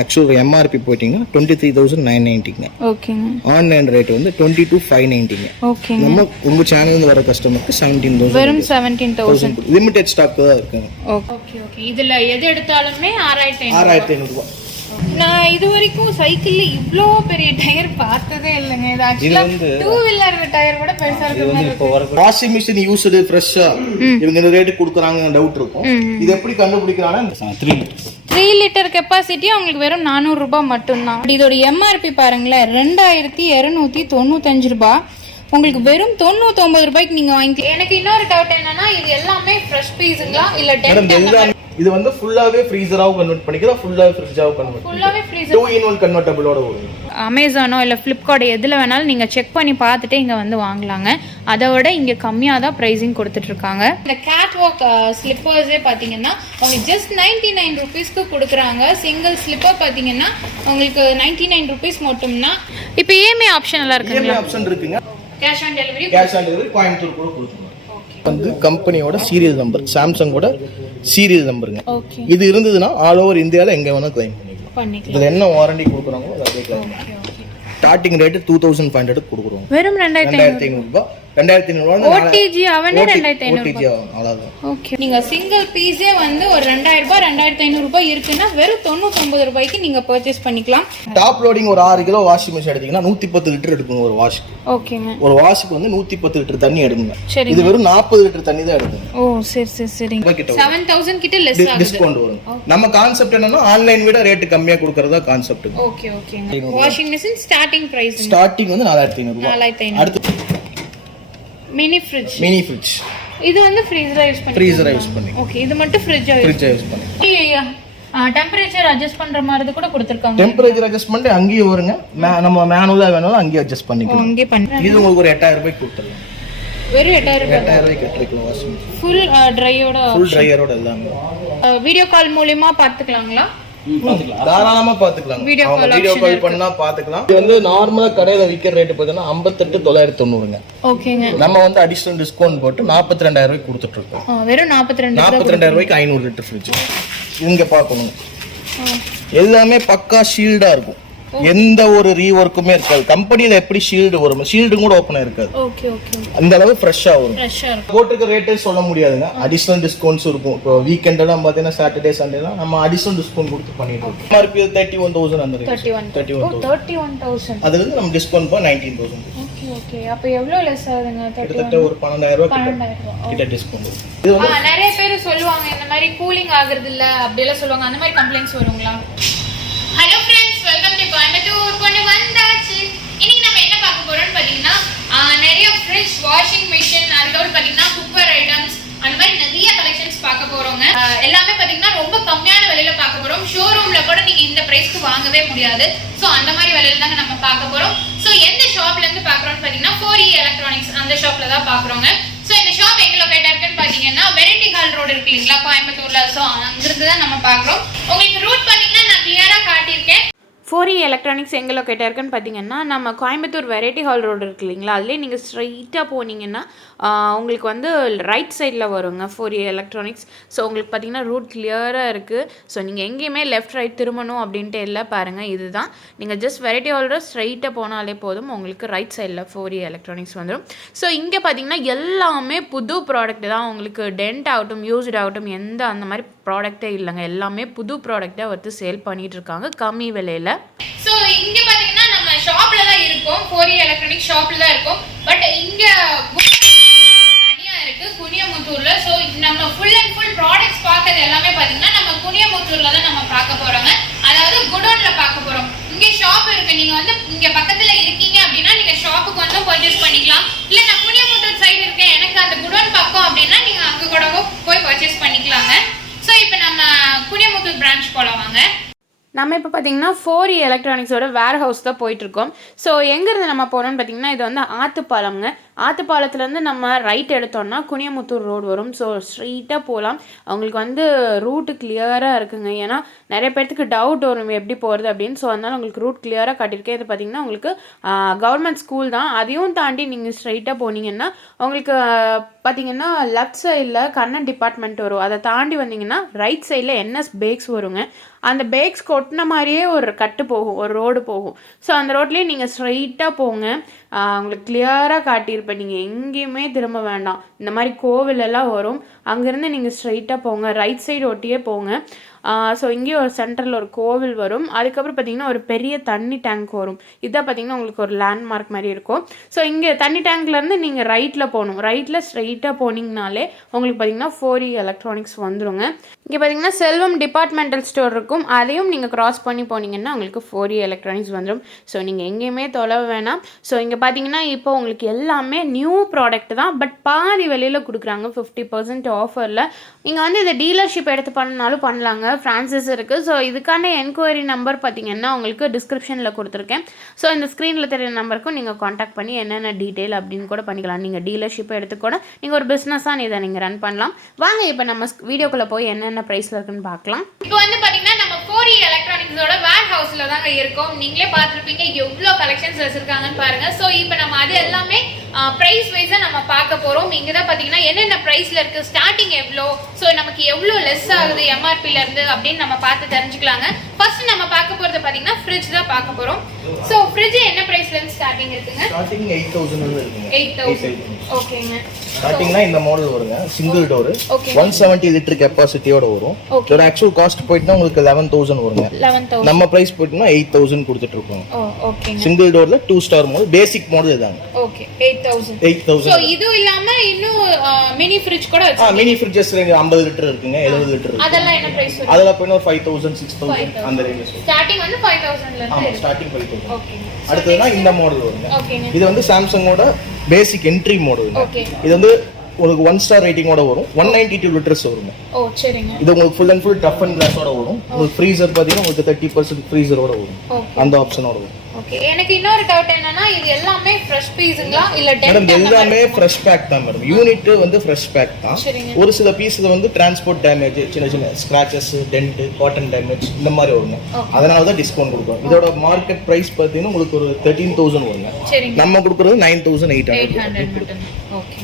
Actual MRP போயிட்டீங்கன்னா 23,990. ஓகேங்க. Online rate வந்து 22,590. ஓகேங்க. நம்ம உங்க சேனல்ல இருந்து வர கஸ்டமருக்கு 17,000. வெறும் 17,000. லிமிடெட் ஸ்டாக் தான் இருக்குங்க. Okay okay. இதுல எது எடுத்தாலுமே 6,500 ரூபாய். நான் இது வரைக்கும் சைக்கிள்ல இவ்ளோ பெரிய டயர் பார்த்ததே இல்லைங்க. இது ஆக்சுவலா 2 வீலர் டயர் விட பெருசா இருக்கு. வாஷிங் மிஷின் யூஸ்டு ஃப்ரெஷ்ஷா இவங்க இந்த ரேட் கொடுக்குறாங்க டவுட் இருக்கும். இது எப்படி கண்டுபிடிக்கிறாங்கன்னா 3 லிட்டர் கெப்பாசிட்டி உங்களுக்கு வெறும் 400 ரூபாய் மட்டும்தான். இதோட எம்ஆர்பி பாருங்களேன் 2,295 ரூபாய். உங்களுக்கு வெறும் 99 ரூபாய்க்கு நீங்க வாங்கிக்கலாம். எனக்கு இன்னொரு டவுட் என்னன்னா இது எல்லாமே ஃப்ரெஷ் பீஸுங்களா இல்ல டென்ட்? இது வந்து ஃபுல்லாவே ஃப்ரீசராவும் கன்வெர்ட் பண்ணிக்கலாம், ஃபுல்லாவே ஃப்ரிட்ஜாவும் கன்வெர்ட் ஃபுல்லாவே ஃப்ரீசர் 2-in-1 கன்வெர்ட்டபிளோட வரும். அமேசானோ இல்லை ஃப்ளிப்கார்ட் எதில் வேணாலும் நீங்கள் செக் பண்ணி பார்த்துட்டு இங்கே வந்து வாங்கலாங்க. அதை விட இங்கே கம்மியாக தான் ப்ரைஸிங் கொடுத்துட்ருக்காங்க. இந்த கேட் வாக் ஸ்லிப்பர்ஸே பார்த்தீங்கன்னா உங்களுக்கு ஜஸ்ட் 99 ருபீஸ்க்கு கொடுக்குறாங்க. சிங்கிள் ஸ்லிப்பர் பார்த்தீங்கன்னா உங்களுக்கு 99 ருபீஸ் மட்டும்னா. இப்போ இஎம்ஐ ஆப்ஷன் எல்லாம் இருக்குங்க. ஆப்ஷன் இருக்குங்க. கேஷ் ஆன் டெலிவரி கோயம்புத்தூர் கூட கொடுத்துருவோம். வந்து கம்பெனியோட சீரியல் நம்பர், சாம்சங்கோட சீரியல் நம்பருங்க. இது இருந்ததுன்னா ஆல் ஓவர் இந்தியாவில் எங்கே வேணால் கிளைம் பண்ணிக்கலாம். இதில் என்ன வாரண்டி கொடுக்குறாங்களோ அதை கிளைம் பண்ணிக்கலாம். ஸ்டார்டிங் ரேட் 2,500 கொடுக்குறோம். வெறும் 2,500 ரூபாய். 2,500 ஓடிஜி அவனே 2,500 அவ்வளவுதான். ஓகே. நீங்க சிங்கிள் பீஸே வந்து ஒரு 2,000 ரூபாய் 2,500 ரூபாய் இருக்குன்னா வெறும் 99 ரூபாய்க்கு நீங்க பர்ச்சேஸ் பண்ணிக்கலாம். டாப் லோடிங் ஒரு 6 கிலோ வாஷிங் மிஷின் எடுத்தீங்கன்னா 110 லிட்டர் எடுக்கணும் ஒரு வாஷ்க்கு. ஓகேங்க. ஒரு வாஷ்க்கு வந்து 110 லிட்டர் தண்ணி எடுங்க. சரி. இது வெறும் 40 லிட்டர் தண்ணி தான் எடுக்கணும். ஓ சரி சரி சரி. 7,000 கிட்ட லெஸ் ஆகுது. டிஸ்கவுண்ட் வரும். நம்ம கான்செப்ட் என்னன்னா ஆன்லைன் விட ரேட் கம்மியா கொடுக்கறதா கான்செப்ட். ஓகே ஓகேங்க. வாஷிங் மிஷின் ஸ்டார்டிங் பிரைஸ் வந்து 4,500 ரூபாய். 4,500. அடுத்து மினி ஃப்ரிட்ஜ். இது வந்து ஃப்ரீசரா யூஸ் பண்ணி. ஓகே. இது மட்டும் ஃப்ரிட்ஜா யூஸ் பண்ணி. டெம்பரேச்சர் அட்ஜஸ்ட் பண்ற மாதிரி கூட கொடுத்திருக்காங்க. டெம்பரேச்சர் அட்ஜஸ்ட்மென்ட் அங்கேயே வருங்க. நம்ம மேனுவலா வேணாலும் அங்கேயே அட்ஜஸ்ட் பண்ணிக்கலாம். அங்கேயே பண்ணி இது உங்களுக்கு ஒரு 8,000 ரூபாய் கொடுத்துறலாம். வெறும் 8,000 ரூபாய்க்கு எடுத்துக்கலாம் வாஷிங் மிஷின். ஃபுல் ட்ரையரோட எல்லாமே. வீடியோ கால் மூலமா பாத்துக்கலாங்களா? தாராளமா பாத்துக்கலாம். வீடியோ கால் பண்ணா பாத்துக்கலாம். இது வந்து நார்மலா கடையில விக்கிற ரேட் பார்த்தீங்கன்னா 58,990ங்க. ஓகேங்க. நம்ம வந்து அடிஷனல் டிஸ்கவுண்ட் போட்டு 42,000 ரூபாய்க்கு கொடுத்துட்டு இருக்கோம். வெறும் 42,000 ரூபாய்க்கு 500 லிட்டர் ஃப்ரிட்ஜ். இங்க பாக்கணும். எல்லாமே பக்கா ஷீல்டா இருக்கும். எந்த ஒரு ரீவொர்க்குமே இருக்காது. கம்பெனில எப்படி ஷீல்டு வரும், ஷீல்டு கூட ஓபனா இருக்காது. Okay okay. அந்த அளவு ஃப்ரெஷ்ஷா வரும். போட்டுக்க ரேட்டே சொல்ல முடியாதுங்க. அடிஷனல் டிஸ்கவுண்ட்ஸ் இருக்கும். இப்போ வீக்கெண்ட் எல்லாம் பாத்தீங்கன்னா சாட்டர்டே சண்டேலாம் நம்ம அடிஷனல் டிஸ்கவுண்ட் கொடுத்து பண்ணிட்டு இருக்கோம். எம்ஆர்பி 31,000 அந்த ரேட். 31,000. அதுல இருந்து நம்ம டிஸ்கவுண்ட் பண்ண 19,000. Okay okay. அப்ப எவ்வளவு லெஸ் ஆகுதுங்க? கிட்டத்தட்ட ஒரு 12,000 ரூபாய் கிட்ட டிஸ்கவுண்ட். இது வந்து நிறைய பேர் சொல்லுவாங்க இந்த மாதிரி கூலிங் ஆகுறது இல்ல அப்படி எல்லாம் சொல்லுவாங்க. அந்த மாதிரி கம்ப்ளைண்ட்ஸ் வருங்களா? Hello friends, welcome to Coimbatore கொண்டு வந்தாச்சு. இன்னைக்கு நம்ம என்ன பார்க்க போறோம்னு பாத்தீங்கன்னா நிறைய ஃப்ரிட்ஜ், வாஷிங் மிஷின், அதுக்கப்புறம் பாத்தீங்கன்னா குக்கர் ஐட்டம்ஸ், அந்த மாதிரி நிறைய கலெக்ஷன்ஸ் பார்க்க போறோங்க. எல்லாமே பாத்தீங்கன்னா ரொம்ப கம்மியான விலையில பார்க்க போறோம். ஷோரூம்ல கூட நீங்க இந்த பிரைஸ்க்கு வாங்கவே முடியாது. சோ அந்த மாதிரி விலையில தாங்க நம்ம பார்க்க போறோம். சோ எந்த ஷாப்ல இருந்து பார்க்கறோம்னு பாத்தீங்கன்னா 4E எலக்ட்ரானிக்ஸ் அந்த ஷாப்ல தான் பார்க்கறோங்க. சோ இந்த ஷாப் எங்க லொகேட் இருக்குன்னு பாத்தீங்கன்னா வெரைட்டி ஹால் ரோடு இருக்கு இல்லீங்களா கோயம்புத்தூர்ல. சோ அங்கிருந்து தான் நம்ம பார்க்கறோம். உங்களுக்கு ரூட் பாத்தீங்கன்னா நான் கிளியரா காட்டியிருக்கேன். 4E எலக்ட்ரானிக்ஸ் எங்கே லொக்கேட்டாக இருக்குன்னு பார்த்தீங்கன்னா நம்ம கோயம்புத்தூர் வெரைட்டி ஹால் ரோடு இருக்கு இல்லைங்களா, அதுலேயே நீங்கள் ஸ்ட்ரைட்டாக போனீங்கன்னா உங்களுக்கு வந்து ரைட் சைடில் வருங்க 4E எலக்ட்ரானிக்ஸ். ஸோ உங்களுக்கு பார்த்தீங்கன்னா ரூட் கிளியராக இருக்குது. ஸோ நீங்கள் எங்கேயுமே லெஃப்ட் ரைட் திரும்பணும் அப்படின்ட்டு எல்லாம் பாருங்கள். இதுதான் நீங்கள் ஜஸ்ட் வெரைட்டி ஹால் ரோடு ஸ்ட்ரைட்டாக போனாலே போதும், உங்களுக்கு ரைட் சைடில் 4E எலக்ட்ரானிக்ஸ் வந்துடும். ஸோ இங்கே பார்த்தீங்கன்னா எல்லாமே புது ப்ராடக்ட் தான். உங்களுக்கு டென்ட் ஆகட்டும், யூஸ்ட் ஆகட்டும், எந்த அந்த மாதிரி ப்ராடக்டே இல்லைங்க. எல்லாமே புது ப்ராடக்டாக வந்து சேல் பண்ணிட்டு இருக்காங்க கம்மி விலையில். ஸோ இங்கே பார்த்தீங்கன்னா நம்ம ஷாப்ல தான் இருக்கோம், 4E எலக்ட்ரானிக் ஷாப்ல தான் இருக்கோம். பட் இங்கே தனியாக இருக்கு குனியமுத்தூர்ல. ஸோ நம்ம ஃபுல் அண்ட் ஃபுல் ப்ராடக்ட்ஸ் பார்க்கறது எல்லாமே பார்த்தீங்கன்னா நம்ம குனியமுத்தூர்ல தான் நம்ம பார்க்க போறோங்க. அதாவது குடோன்ல பார்க்க போறோம். இங்கே ஷாப் இருக்கு. நீங்க வந்து இங்க பக்கத்துல இருக்கீங்க அப்படின்னா நீங்க ஷாப்புக்கு வந்து பர்ச்சேஸ் பண்ணிக்கலாம். இல்ல நான் குனியமுத்தூர் சைடு இருக்கேன், எனக்கு அந்த குடோன் பக்கம் அப்படின்னா நீங்க அங்க கூட போய் பர்ச்சேஸ் பண்ணிக்கலாங்க. ஸோ இப்போ நம்ம குனியமுத்தூர் பிரான்ச் போலாம் வாங்க. நம்ம இப்போ பார்த்தீங்கன்னா 4E எலக்ட்ரானிக்ஸோட வேர் ஹவுஸ் தான் போயிட்டுருக்கோம். ஸோ எங்கேருந்து நம்ம போகிறோம்னு பார்த்தீங்கன்னா இது வந்து ஆத்துப்பாலம்ங்க. ஆத்துப்பாலத்துலேருந்து நம்ம ரைட் எடுத்தோம்னா குனியமுத்தூர் ரோடு வரும். ஸோ ஸ்ட்ரெயிட்டாக போகலாம். அவங்களுக்கு வந்து ரூட்டு கிளியராக இருக்குங்க. ஏன்னா நிறைய பேர்த்துக்கு டவுட் வரும் எப்படி போகிறது அப்படின்னு. ஸோ அதனால் உங்களுக்கு ரூட் கிளியராக காட்டியிருக்கேன். இது பார்த்திங்கன்னா உங்களுக்கு கவர்மெண்ட் ஸ்கூல் தான். அதையும் தாண்டி நீங்கள் ஸ்ட்ரெயிட்டாக போனீங்கன்னா உங்களுக்கு பார்த்திங்கன்னா லெஃப்ட் சைடில் கண்ணன் டிபார்ட்மெண்ட் வரும். அதை தாண்டி வந்தீங்கன்னா ரைட் சைடில் என்எஸ் பேக்ஸ் வருங்க. அந்த பேக்ஸ் கொட்டின மாதிரியே ஒரு கட்டு போகும், ஒரு ரோடு போகும். ஸோ அந்த ரோட்லேயே நீங்கள் ஸ்ட்ரைட்டாக போங்க. உங்களுக்கு கிளியராக காட்டியிருப்பேன். நீங்கள் எங்கேயுமே திரும்ப வேண்டாம். இந்த மாதிரி கோவிலெல்லாம் வரும். அங்கேருந்து நீங்கள் ஸ்ட்ரைட்டாக போங்க, ரைட் சைடு ஒட்டியே போங்க. ஸோ இங்கேயும் ஒரு சென்டரில் ஒரு கோவில் வரும். அதுக்கப்புறம் பார்த்திங்கன்னா ஒரு பெரிய தண்ணி டேங்க் வரும். இதான் பார்த்திங்கன்னா உங்களுக்கு ஒரு லேண்ட்மார்க் மாதிரி இருக்கும். ஸோ இங்கே தண்ணி டேங்க்லேருந்து நீங்கள் ரைட்டில் போகணும். ரைட்டில் ஸ்ட்ரைட்டாக போனீங்கனாலே உங்களுக்கு பார்த்திங்கன்னா 4E எலக்ட்ரானிக்ஸ் வந்துடுங்க. இங்கே பார்த்திங்கன்னா செல்வம் டிபார்ட்மெண்டல் ஸ்டோர் இருக்கும். அதையும் நீங்கள் க்ராஸ் பண்ணி போனீங்கன்னா உங்களுக்கு 4E எலக்ட்ரானிக்ஸ் வந்துடும். ஸோ நீங்கள் எங்கேயுமே தொலைவ வேணாம். ஸோ இங்கே பார்த்திங்கன்னா இப்போ உங்களுக்கு எல்லாமே நியூ ப்ராடக்ட் தான். பட் பாதி விலையில் கொடுக்குறாங்க 50% ஆஃபரில். நீங்கள் வந்து இதை டீலர்ஷிப் எடுத்து பண்ணாலும் பண்ணலாங்க. ஃப்ரான்சைஸ் இருக்குது. ஸோ இதுக்கான என்கொயரி நம்பர் பார்த்திங்கன்னா உங்களுக்கு டிஸ்கிரிப்ஷனில் கொடுத்துருக்கேன். ஸோ இந்த ஸ்க்ரீனில் தெரிய நம்பருக்கும் நீங்கள் காண்டாக்ட் பண்ணி என்னென்ன டீட்டெயில் அப்படின்னு கூட பண்ணிக்கலாம். நீங்கள் டீலர்ஷிப்பை எடுத்துக்கூட நீங்கள் ஒரு பிஸ்னஸாக இதை நீங்கள் ரன் பண்ணலாம். வாங்க இப்போ நம்ம வீடியோக்குள்ளே போய் என்னென்ன ப்ரைஸில் இருக்குன்னு பார்க்கலாம். இப்போ வந்து பார்த்தீங்கன்னா நம்ம 4E எலக்ட்ரானிக்ஸோட வேர் ஹவுஸில் தாங்க இருக்கோம். நீங்களே பார்த்துருப்பீங்க எவ்வளோ கலெக்ஷன்ஸ் வச்சுருக்காங்கன்னு பாருங்கள். ஸோ இப்போ நம்ம அது எல்லாமே ப்ரைஸ் வைஸாக நம்ம பார்க்க போகிறோம். இங்கே தான் பார்த்தீங்கன்னா என்னென்ன ப்ரைஸில் இருக்குது, ஸ்டார்டிங் எவ்வளோ, ஸோ நமக்கு எவ்வளோ லெஸ் ஆகுது எம்ஆர்பிலேருந்து அப்படின்னு நம்ம பார்த்து தெரிஞ்சுக்கலாங்க. ஃபர்ஸ்ட் நம்ம பார்க்க போகிறது பார்த்தீங்கன்னா ஃப்ரிட்ஜ் தான் பார்க்க போகிறோம். ஸோ ஃப்ரிட்ஜ் என்ன ப்ரைஸ்லேருந்து ஸ்டார்டிங் இருக்குங்க? ஸ்டார்டிங் 8000 இருக்குங்க. 8000. ஓகேங்க. ஸ்டார்டிங்னா இந்த மாடல் வருங்க. சிங்கிள் டோர் 170 லிட்டர் கெபாசிட்டியோட வரும். இதோட ஆக்சுவல் காஸ்ட் போயிட்டுனா உங்களுக்கு 11000 வருங்க. 11000. நம்ம பிரைஸ் போயிட்டுனா 8000 கொடுத்துட்டு இருக்கோம். ஓகேங்க. சிங்கிள் டோர்ல 2 ஸ்டார் மாடல் பேசிக் மாடல் இதாங்க. ஓகே 8000. சோ இது இல்லாம இன்னும் மினி ஃப்ரிட்ஜ் கூட வச்சிருக்கீங்க. மினி ஃப்ரிட்ஜஸ் 50 லிட்டர் இருக்குங்க, 70 லிட்டர் இருக்கு. அதெல்லாம் என்ன பிரைஸ் வரும்? அதெல்லாம் போயினா 5000 6000 அந்த ரேஞ்ச். ஸ்டார்டிங் வந்து 5000 ல இருந்து. ஸ்டார்டிங் 5000. ஓகே. அடுத்ததுனா இந்த மாடல் வருங்க. ஓகேங்க. இது வந்து சாம்சங்கோட பேசிக் என்ட்ரி மாடல். ஓகே. இது வந்து உங்களுக்கு 1 ஸ்டார் ரேட்டிங்கோட வரும். 192 லிட்டர்ஸ் வருங்க. ஓ சரிங்க. இது உங்களுக்கு full and full tough and கிளாஸோட வரும். உங்களுக்கு ஃப்ரீசர் பாத்தீங்கன்னா உங்களுக்கு 30% ஃப்ரீசரோட வரும். அந்த ஆப்ஷனோட வரும். ஓகே. எனக்கு இன்னொரு டவுட் என்னன்னா இது எல்லாமே ஃப்ரெஷ் பீஸ்ங்களா இல்ல டென்ட்? மேடம் எல்லாமே ஃப்ரெஷ் பேக் தான் மேடம். யூனிட் வந்து ஃப்ரெஷ் பேக் தான். ஒரு சில பீஸ்ல வந்து டிரான்ஸ்போர்ட் டேமேஜ், சின்ன சின்ன ஸ்கிராச்சஸ், டென்ட், காட்டன் டேமேஜ் இந்த மாதிரி வருங்க. அதனால தான் டிஸ்கவுண்ட் கொடுக்குறோம். இதோட மார்க்கெட் பிரைஸ் பாத்தீங்கன்னா உங்களுக்கு ஒரு 13000 வருங்க. நம்ம கொடுக்குறது 9800. ஓகே.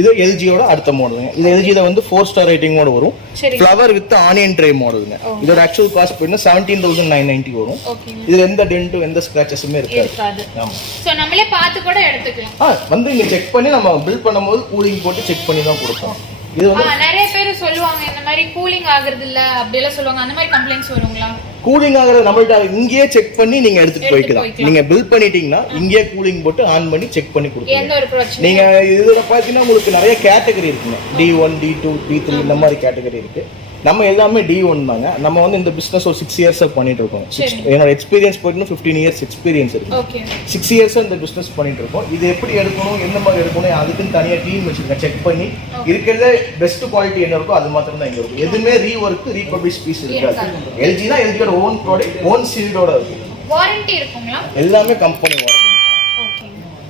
இது எல்ஜியோட அடுத்த மாடலுங்க. இது எல்ஜில வந்து 4 ஸ்டார் ரேட்டிங்கோட வரும். ஃப்ளவர் வித் ஆனியன் ட்ரே மாடலுங்க. இதோட ஆக்சுவல் காஸ்ட் போயினா 17990 வரும். இதுல எந்த டென்ட் எந்த ஸ்கிராச்சஸுமே இருக்காது. ஆமா. சோ நம்மளே பார்த்து கூட எடுத்துக்கலாம். வந்து இங்க செக் பண்ணி நம்ம பில் பண்ணும்போது கூலிங் போட்டு செக் பண்ணி தான் கொடுப்போம். இது வந்து நிறைய பேர் சொல்லுவாங்க இந்த மாதிரி கூலிங் ஆகுறது இல்ல அப்படி எல்லாம் சொல்லுவாங்க. அந்த மாதிரி கம்ப்ளைண்ட்ஸ் வருங்களா? கூலிங் ஆகுறது நம்மள்ட்ட இங்கேயே செக் பண்ணி நீங்க எடுத்துட்டு போய்க்கலாம். நீங்க பில் பண்ணிட்டீங்கன்னா இங்கேயே கூலிங் போட்டு ஆன் பண்ணி செக் பண்ணி கொடுக்கலாம். எந்த ஒரு பிரச்சனை. நீங்க இதுல பாத்தீங்கன்னா உங்களுக்கு நிறைய கேட்டகரி இருக்குங்க. D1 D2 D3 இந்த மாதிரி கேட்டகரி இருக்கு. நம்ம எல்லாமே D1 தாங்க. நம்ம வந்து இந்த பிசினஸ் ஒரு 6 இயர்ஸ் பண்ணிட்டு இருக்கோம். என்னோட எக்ஸ்பீரியன்ஸ் போயிட்டு 15 இயர்ஸ் எக்ஸ்பீரியன்ஸ் இருக்கு. 6 இயர்ஸ் இந்த பிசினஸ் பண்ணிட்டு இருக்கோம். இது எப்படி எடுக்கணும், எந்த மாதிரி எடுக்கணும், அதுக்குன்னு தனியா டீம் வச்சிருக்கேன். செக் பண்ணி இருக்கிறத பெஸ்ட் குவாலிட்டி என்ன இருக்கோ அது மாத்திரம் தான் இங்க இருக்கும். எதுவுமே ரீவொர்க் ரீபப்ளிஷ் பீஸ் இருக்காது. எல்ஜினா எல்ஜியோட ஓன் ப்ராடக்ட் ஓன் சீல்டோட இருக்கு. வாரண்டி இருக்குங்களா? எல்லாமே கம்பெனி வாரண்டி.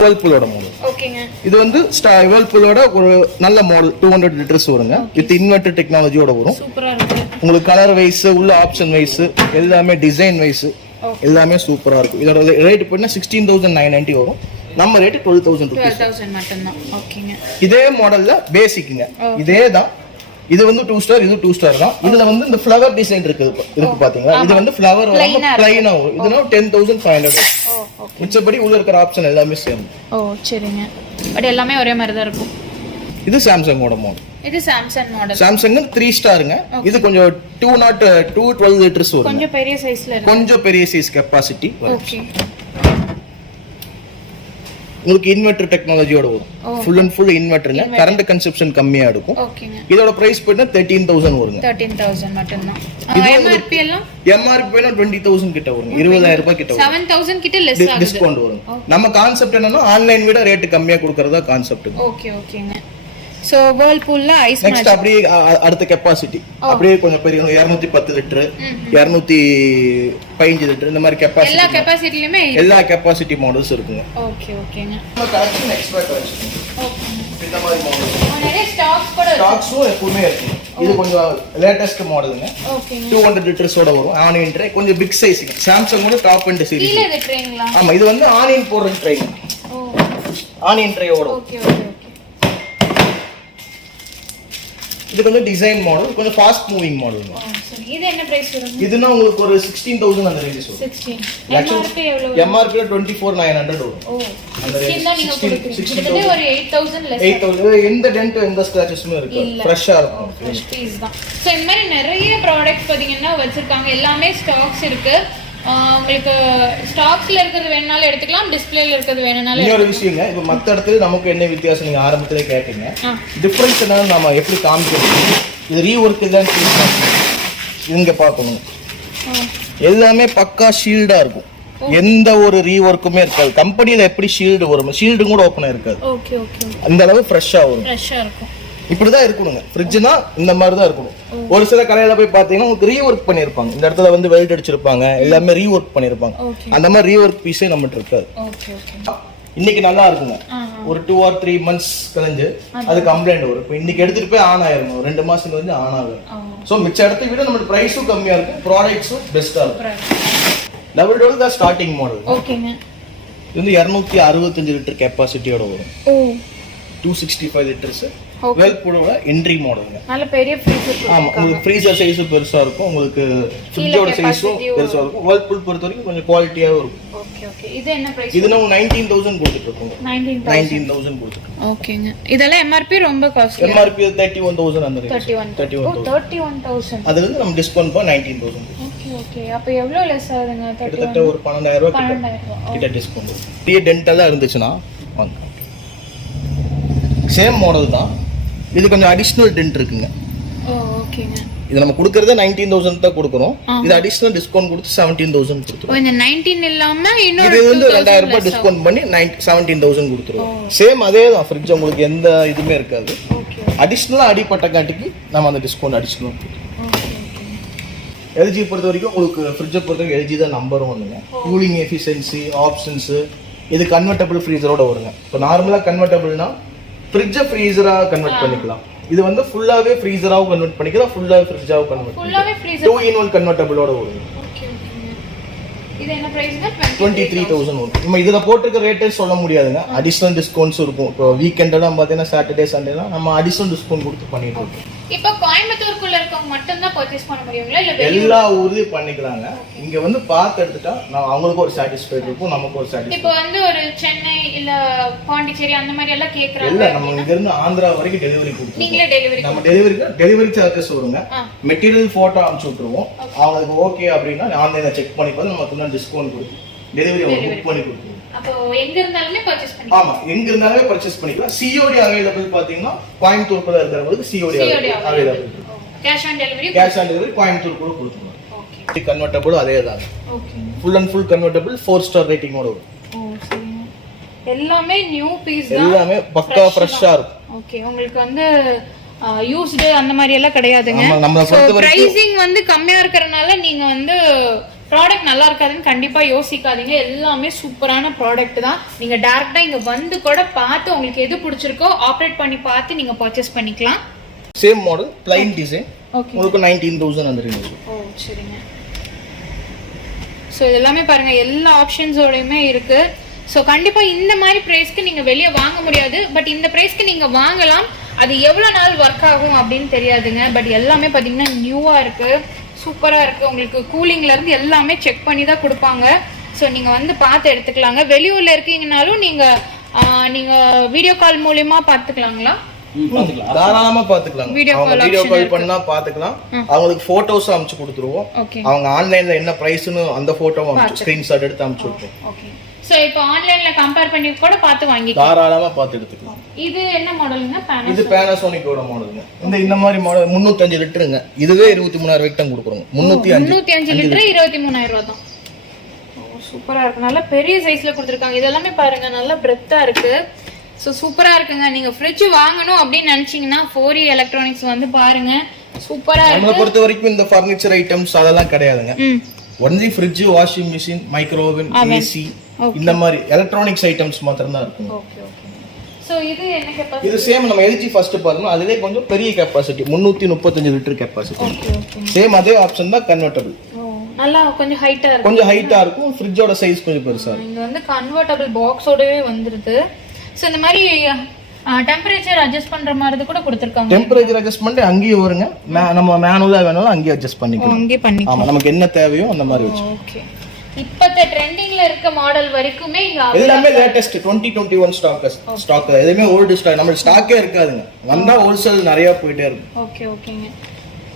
வேர்ல்பூலோட மாடல். ஓகேங்க. இது வந்து வேர்ல்பூலோட ஒரு நல்ல மாடல் 200 லிட்டர்ஸ் வருங்க. வித் இன்வெர்ட்டர் டெக்னாலஜியோட வரும். சூப்பரா இருக்கு. உங்களுக்கு கலர் வைஸ் உள்ள ஆப்ஷன் வைஸ் எல்லாமே டிசைன் வைஸ் எல்லாமே சூப்பரா இருக்கும். இதோட ரேட் போனா 16990 வரும். நம்ம ரேட் 12000 மட்டும் தான். ஓகேங்க. இதே மாடல்ல பேசிக்ங்க. இதே தான். இது வந்து 2 ஸ்டார், இது 2 ஸ்டார் தான். இதுல வந்து இந்த ஃப்ளவர் டிசைன் இருக்கு பாத்தீங்களா? இது வந்து ஃப்ளவர் ப்ளைனா வரும். இதுனா 10500. மிச்சபடி உள்ள இருக்கிற ஆப்ஷன் எல்லாமே சேம். ஓ சரிங்க. பட் எல்லாமே ஒரே மாதிரி தான் இருக்கும். இது சாம்சங்கோட மாடல். இது சாம்சங் மாடல். சாம்சங் 3 ஸ்டாருங்க. இது கொஞ்சம் 212 லிட்டர்ஸ் வரும். கொஞ்சம் பெரிய சைஸ்ல இருக்கு. கொஞ்சம் பெரிய சைஸ் கெபாசிட்டி. ஓகே. உங்களுக்கு இன்வெர்ட்டர் டெக்னாலஜியோட வரும். ஃபுல் அண்ட் ஃபுல் இன்வெர்ட்டருங்க. கரண்ட் கன்சப்ஷன் கம்மியா இருக்கும். ஓகேங்க. இதோட பிரைஸ் போயினா 13000 வருங்க. 13000 மட்டும் தான். எம்ஆர்பி எல்லாம் எம்ஆர்பி வேணா 20000 கிட்ட வரும். 20000 ரூபாய் கிட்ட வரும். 7000 கிட்ட லெஸ் ஆகுது. டிஸ்கவுண்ட் வரும். நம்ம கான்செப்ட் என்னன்னா ஆன்லைன் விட ரேட் கம்மியா கொடுக்கறதா கான்செப்ட். ஓகே ஓகேங்க. சோ வேர்ல்பூல்ல ஐஸ் நெக்ஸ்ட் அப்படியே அடுத்த கெப்பாசிட்டி அப்படியே கொஞ்சம் பெரிய 210 லிட்டர் 215 லிட்டர் இந்த மாதிரி கெப்பாசிட்டி எல்லா கெப்பாசிட்டிலயுமே எல்லா கெப்பாசிட்டி மாடல்ஸ் இருக்குங்க. ஓகே ஓகேங்க. நம்ம கலெக்ஷன் எக்ஸ்ட்ரா கலெக்ஷன் ஓகே. இந்த மாதிரி மாடல்ஸ் நிறைய ஸ்டாக்ஸ் கூட ஸ்டாக்ஸும் எப்பவுமே இருக்கு. இது கொஞ்சம் லேட்டஸ்ட் மாடலுங்க. ஓகேங்க. 200 லிட்டர்ஸோட வரும். ஆனியன் ட்ரே கொஞ்சம் பிக் சைஸ்ங்க. சாம்சங் கூட டாப் எண்ட் சீரிஸ். கீழ இது ட்ரேங்களா? ஆமா இது வந்து ஆனியன் போடுற ட்ரேங்க. ஓ ஆனியன் ட்ரேயோட. Okay okay okay. இது கொஞ்சம் டிசைன் மாடல் கொஞ்சம் ஃபாஸ்ட் மூவிங் மாடல். சரி இது என்ன பிரைஸ் வரும்? இதுனா உங்களுக்கு ஒரு 16000 அந்த ரேஞ்ச் வரும். 16 எம்ஆர்பி எவ்வளவு? எம்ஆர்பி 24900 வரும். ஓ 16 தான் நீங்க கொடுக்குறீங்க. கிட்டத்தட்ட ஒரு 8000 லெஸ். 8000 எந்த டென்ட் எந்த ஸ்கிராச்சஸும் இருக்கு. ஃப்ரெஷ்ஷா இருக்கும். ஃப்ரெஷ் பீஸ் தான். சோ இந்த மாதிரி நிறைய ப்ராடக்ட்ஸ் பாத்தீங்கன்னா வச்சிருக்காங்க. எல்லாமே ஸ்டாக்ஸ் இருக்கு. உங்களுக்கு ஸ்டாக்ஸ்ல இருக்கிறது வேணாலும் எடுத்துக்கலாம், டிஸ்ப்ளேல இருக்கிறது வேணாலும். இன்னொரு விஷயங்க, இப்போ மத்த இடத்துல நமக்கு என்ன வித்தியாசம் நீங்க ஆரம்பத்திலே கேட்டீங்க. டிஃபரன்ஸ் என்னன்னா நாம எப்படி காமிக்கிறோம். இது ரீவொர்க் தான் இங்க பார்க்கணும். எல்லாமே பக்கா ஷீல்டா இருக்கும். எந்த ஒரு ரீவொர்க்குமே இருக்காது. கம்பெனில எப்படி ஷீல்டு வரும், ஷீல்டு கூட ஓபனா இருக்காது. Okay okay. அந்த அளவு ஃப்ரெஷ்ஷா வரும். ஃப்ரெஷ்ஷா இருக்கும். இப்படிதான் இருக்கணுங்க. ஃப்ரிட்ஜ்னா இந்த மாதிரி தான் இருக்கணும். ஒரு சில கடையில போய் பாத்தீங்கன்னா உங்களுக்கு ரீவொர்க் பண்ணிருப்பாங்க. இந்த இடத்துல வந்து வெல்ட் அடிச்சிருப்பாங்க, எல்லாமே ரீவொர்க் பண்ணிருப்பாங்க. அந்த மாதிரி ரீவொர்க் பீஸே நம்மகிட்ட இருக்காது. Okay okay. இன்னைக்கு நல்லா இருக்குங்க. ஒரு 2 or 3 months கழிஞ்சு அது கம்ப்ளைண்ட் வரும். இப்போ இன்னைக்கு எடுத்துட்டு போய் ஆன் ஆயிரும். 2 மாசத்துக்கு வந்து ஆன் ஆகும். சோ மிச்ச இடத்தை விட நம்ம பிரைஸும் கம்மியா இருக்கும், ப்ராடக்ட்ஸும் பெஸ்டா இருக்கும். டபுள் டோர் தான் ஸ்டார்டிங் மாடல். ஓகேங்க. இது வந்து 265 லிட்டர் கெப்பாசிட்டியோட வரும். ஓ 265 லிட்டர்ஸ் வேர்ல்பூலோட என்ட்ரி மாடலுங்க. நல்ல பெரிய ஃப்ரீசர். ஆமா உங்களுக்கு ஃப்ரீசர் சைஸும் பெருசா இருக்கும், உங்களுக்கு ஃப்ரிட்ஜோட சைஸும் பெருசா இருக்கும். வேர்ல்பூல் பொறுத்த வரைக்கும் கொஞ்சம் குவாலிட்டியாவும் இருக்கும். Okay okay. இது என்ன பிரைஸ்? இது நம்ம 19000 கொடுத்துட்டு இருக்கோம். 19000 கொடுத்துட்டு. ஓகேங்க. இதெல்லாம் எம்ஆர்பி ரொம்ப காஸ்ட்லி. எம்ஆர்பி 31000 அந்த ரேஞ்ச். 31000. அதுல இருந்து நம்ம டிஸ்கவுண்ட் பண்ணி 19000. Okay okay. அப்ப எவ்வளவு லெஸ் ஆகுதுங்க? கிட்டத்தட்ட ஒரு 12000 ரூபாய் கிட்ட டிஸ்கவுண்ட். பெரிய டென்டலா இருந்துச்சுனா வாங்க. சேம் மாடல் தான். இது கொஞ்சம் அடிஷனல் டென்ட் இருக்குங்க. ஓ ஓகேங்க. இது நம்ம கொடுக்கறதே 19000 தான் கொடுக்கறோம். இது அடிஷனல் டிஸ்கவுண்ட் கொடுத்து 17000 கொடுத்துறோம். இந்த 19 இல்லாம இன்னொரு இது வந்து 2000 ரூபாய் டிஸ்கவுண்ட் பண்ணி 17000 கொடுத்துறோம். சேம் அதே தான். ஃப்ரிட்ஜ் உங்களுக்கு எந்த இதுமே இருக்காது. ஓகே. அடிஷனலா அடிப்பட்ட காட்டிக்கு நம்ம அந்த discount additional. Okay okay. LG பொறுத்த வரைக்கும் உங்களுக்கு ஃப்ரிட்ஜை பொறுத்த வரைக்கும் எல்ஜி தான் நம்பர் 1ங்க. கூலிங் எஃபிஷியன்சி ஆப்ஷன்ஸ் இது கன்வெர்ட்டபிள் ஃப்ரீசரோட வருங்க. இப்போ நார்மலா கன்வெர்ட்டபிள்னா ஃப்ரிட்ஜை ஃப்ரீசரா கன்வெர்ட் பண்ணிக்கலாம். இது வந்து ஃபுல்லாவே ஃப்ரீசராவும் கன்வெர்ட் பண்ணிக்கலாம், ஃபுல்லாவே ஃப்ரிட்ஜாவும் கன்வெர்ட் ஃபுல்லாவே ஃப்ரீசர் 2-in-1 கன்வெர்ட்டபிளோட வரும். Okay okay. இது என்ன பிரைஸ்ங்க? 23000 வரும். நம்ம இதுல போட்டுக்க ரேட்டே சொல்ல முடியாதுங்க. அடிஷனல் டிஸ்கவுண்ட்ஸ் இருக்கும். இப்போ வீக்கெண்ட் எல்லாம் பாத்தீங்கன்னா சாட்டர்டே சண்டேலாம் நம்ம அடிஷனல் டிஸ்கவுண்ட் கொடுத்து பண்ணிட்டு இருக்கோம். இப்போ கோயம்புத்தூருக்குள்ள இருக்கவங்க மட்டும் தான் பர்ச்சேஸ் பண்ண முடியுங்களா இல்ல எல்லா ஊர்லயும் பண்ணிக்கலாங்க. இங்க வந்து பார்த்து எடுத்துட்டா நான் அவங்களுக்கு ஒரு சாட்டிஸ்ஃபைட் இருக்கும், நமக்கு ஒரு சாட்டிஸ்ஃபைட். இப்போ வந்து ஒரு சென்னை இல்ல பாண்டிச்சேரி அந்த மாதிரி எல்லாம் கேக்குறாங்க. இல்ல நம்ம இங்க இருந்து ஆந்திரா வரைக்கும் டெலிவரி கொடுப்போம். நீங்களே டெலிவரி நம்ம டெலிவரி சார்ஜஸ் வருங்க. மெட்டீரியல் போட்டோ அனுப்பிச்சு விட்டுருவோம். அவங்களுக்கு ஓகே அப்படின்னா ஆன்லைன்ல செக் பண்ணி பார்த்து நமக்கு டிஸ்கவுண்ட் கொடுத்து டெலிவரி புக் பண்ணி கொடுப்போம். அப்போ எங்க இருந்தாலுமே பர்ச்சேஸ் பண்ணிக்கலாம். ஆமா எங்க இருந்தாலுமே பர்ச்சேஸ் பண்ணிக்கலாம். சிஓடி அவைலபிள் பாத்தீங்கன்னா கோயம்புத்தூர்ல இருக்கிறவங்களுக்கு COD available. Cash on delivery Coimbatore கூட கொடுத்துருவோம். ஓகே. கன்வெர்ட்டபிள் அதே தான். Okay. Full and full convertible 4 star ரேட்டிங்கோட வரும். ஓ சரிங்க. எல்லாமே நியூ பீஸ் தான். எல்லாமே பக்கா ஃப்ரெஷ்ஷா இருக்கும். ஓகே. உங்களுக்கு வந்து யூஸ்டு அந்த மாதிரி எல்லாம் கிடையாதுங்க. நம்ம பிரைசிங் வந்து கம்மியா இருக்கறனால நீங்க வந்து ப்ராடக்ட் நல்லா இருக்காதுன்னு கண்டிப்பா யோசிக்காதீங்க. எல்லாமே சூப்பரான ப்ராடக்ட் தான். நீங்க டைரக்டா இங்க வந்து கூட பார்த்து உங்களுக்கு எது பிடிச்சிருக்கோ ஆப்ரேட் பண்ணி பார்த்து நீங்க பர்ச்சேஸ் பண்ணிக்கலாம். Same model plain design. Okay. உங்களுக்கு 19000 அந்த ரேஞ்ச். ஓ சரிங்க. சோ எல்லாமே பாருங்க எல்லா ஆப்ஷன்ஸோடயுமே இருக்கு. சோ கண்டிப்பா இந்த மாதிரி பிரைஸ்க்கு நீங்க வெளிய வாங்க முடியாது. பட் இந்த பிரைஸ்க்கு நீங்க வாங்கலாம். அது எவ்வளவு நாள் ஒர்க் ஆகும் அப்படின்னு தெரியாதுங்க. பட் எல்லாமே பாத்தீங்கன்னா நியூவா இருக்கு, சூப்பரா இருக்கு. உங்களுக்கு கூலிங்ல இருந்து எல்லாமே செக் பண்ணி தான் கொடுப்பாங்க. ஸோ நீங்க வந்து பார்த்து எடுத்துக்கலாங்க. வெளியூர்ல இருக்கீங்கனாலும் நீங்க வீடியோ கால் மூலமா பார்த்துக்கலாங்களா? தாராளமா பாத்துக்கலாம். வீடியோ கால் பண்ணா பாத்துக்கலாம். அவங்களுக்கு போட்டோஸ் அனுப்பிச்சு கொடுத்துருவோம். அவங்க ஆன்லைன்ல என்ன பிரைஸ்னு அந்த போட்டோவை ஸ்கிரீன்ஷாட் எடுத்து அனுப்பிச்சு விட்டுருவோம். ஓகே. சோ இப்போ ஆன்லைன்ல கம்பேர் பண்ணி கூட பார்த்து வாங்கிக்கலாம். தாராளமா பார்த்து எடுத்துக்கலாம். இது என்ன மாடல்ங்க? இது Panasonic-ஓட மாடலுங்க. இந்த மாதிரி மாடல் 305 லிட்டருங்க. இதுவே 23000 ரூபாய்க்கு தான் கொடுக்குறோம். 305 லிட்டர் 23000 ரூபாய் தான். சூப்பரா இருக்கு. நல்ல பெரிய சைஸ்ல கொடுத்திருக்காங்க. இதெல்லாம் பாருங்க நல்ல பிரெத்தா இருக்கு. ஸோ சூப்பரா இருக்குங்க. நீங்க ஃப்ரிட்ஜ் வாங்கணும் அப்படின்னு நினைச்சீங்கன்னா 4E எலக்ட்ரானிக்ஸ் வந்து பாருங்க, சூப்பரா இருக்கு. நம்மளை பொறுத்த வரைக்கும் இந்த ஃபர்னிச்சர் ஐட்டம்ஸ் அதெல்லாம் கிடையாதுங்க. Only fridge, washing machine, microwave oven, AC இந்த மாதிரி எலக்ட்ரானிக்ஸ் ஐட்டம்ஸ் மாத்திரம் தான் இருக்கும். Okay okay. சோ இது என்ன கெபாசிட்டி? இது சேம் நம்ம LG ஃபர்ஸ்ட் பாருங்க, அதுலயே கொஞ்சம் பெரிய capacity 335 litre capacity. Okay okay. Same அதே ஆப்ஷன் தான் கன்வெர்ட்டபிள். நல்லா கொஞ்சம் ஹைட்டா இருக்கு. கொஞ்சம் ஹைட்டா இருக்கும். ஃப்ரிட்ஜோட சைஸ் கொஞ்சம் பெருசா இருக்கும். இங்க வந்து கன்வெர்ட்டபிள் பாக்ஸோடவே வந்துருது. சோ இந்த மாதிரி டெம்பரேச்சர் அட்ஜஸ்ட் பண்ற மாதிரி கூட கொடுத்திருக்காங்க. டெம்பரேச்சர் அட்ஜஸ்ட்மென்ட் அங்கேயே வருங்க. நம்ம மேனுவலா வேணாலும் அங்கேயே அட்ஜஸ்ட் பண்ணிக்கலாம். அங்கேயே பண்ணிக்கலாம். ஆமா, நமக்கு என்ன தேவையோ அந்த மாதிரி வெச்சு. ஓகே. இப்பத்த ட்ரெண்டிங்ல இருக்க மாடல் வரைக்குமே இங்க எல்லாமே லேட்டஸ்ட் 2021 ஸ்டாக். எதுமே ஓல்ட் ஸ்டாக். நம்ம ஸ்டாக்கே இருக்காதுங்க. வந்தா ஹோல்சேல் நிறைய போயிட்டே இருக்கும். ஓகே ஓகேங்க.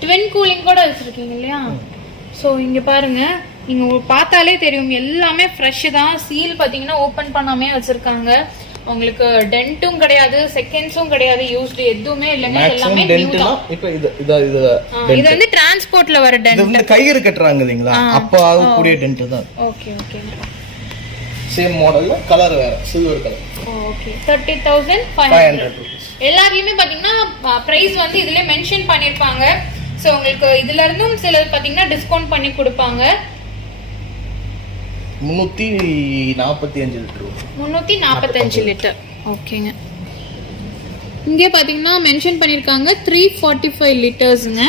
ட்வின் கூலிங் கூட வச்சிருக்கீங்க இல்லையா? சோ இங்க பாருங்க, நீங்க பார்த்தாலே தெரியும் எல்லாமே ஃப்ரெஷ் தான். சீல் பாத்தீங்கன்னா ஓபன் பண்ணாமே வச்சிருக்காங்க. உங்களுக்கு டென்ட்டும் கிடையாது, செகண்ட்ஸும் கிடையாது, யூஸ்டு எதுவுமே இல்லங்க. எல்லாமே நியூ தான். இப்போ இது வந்து டிரான்ஸ்போர்ட்ல வர டென்ட். இது வந்து கயிறு கட்டறாங்க இல்லீங்களா, அப்ப ஆகக்கூடிய டென்ட் தான். Okay okay. சேம் மாடல்ல கலர் வேற, சில்வர் கலர். ஓகே. 30,500 எல்லாருமே பாத்தீங்கன்னா பிரைஸ் வந்து இதுல மென்ஷன் பண்ணிருப்பாங்க. சோ உங்களுக்கு இதுல இருந்தும் சில பாத்தீங்கன்னா டிஸ்கவுண்ட் பண்ணி கொடுப்பாங்க. 345 லிட்டர். 345 லிட்டர். ஓகேங்க. இங்கே பாத்தீங்கன்னா மென்ஷன் பண்ணிருக்காங்க 345 லிட்டர்ஸ்ங்க.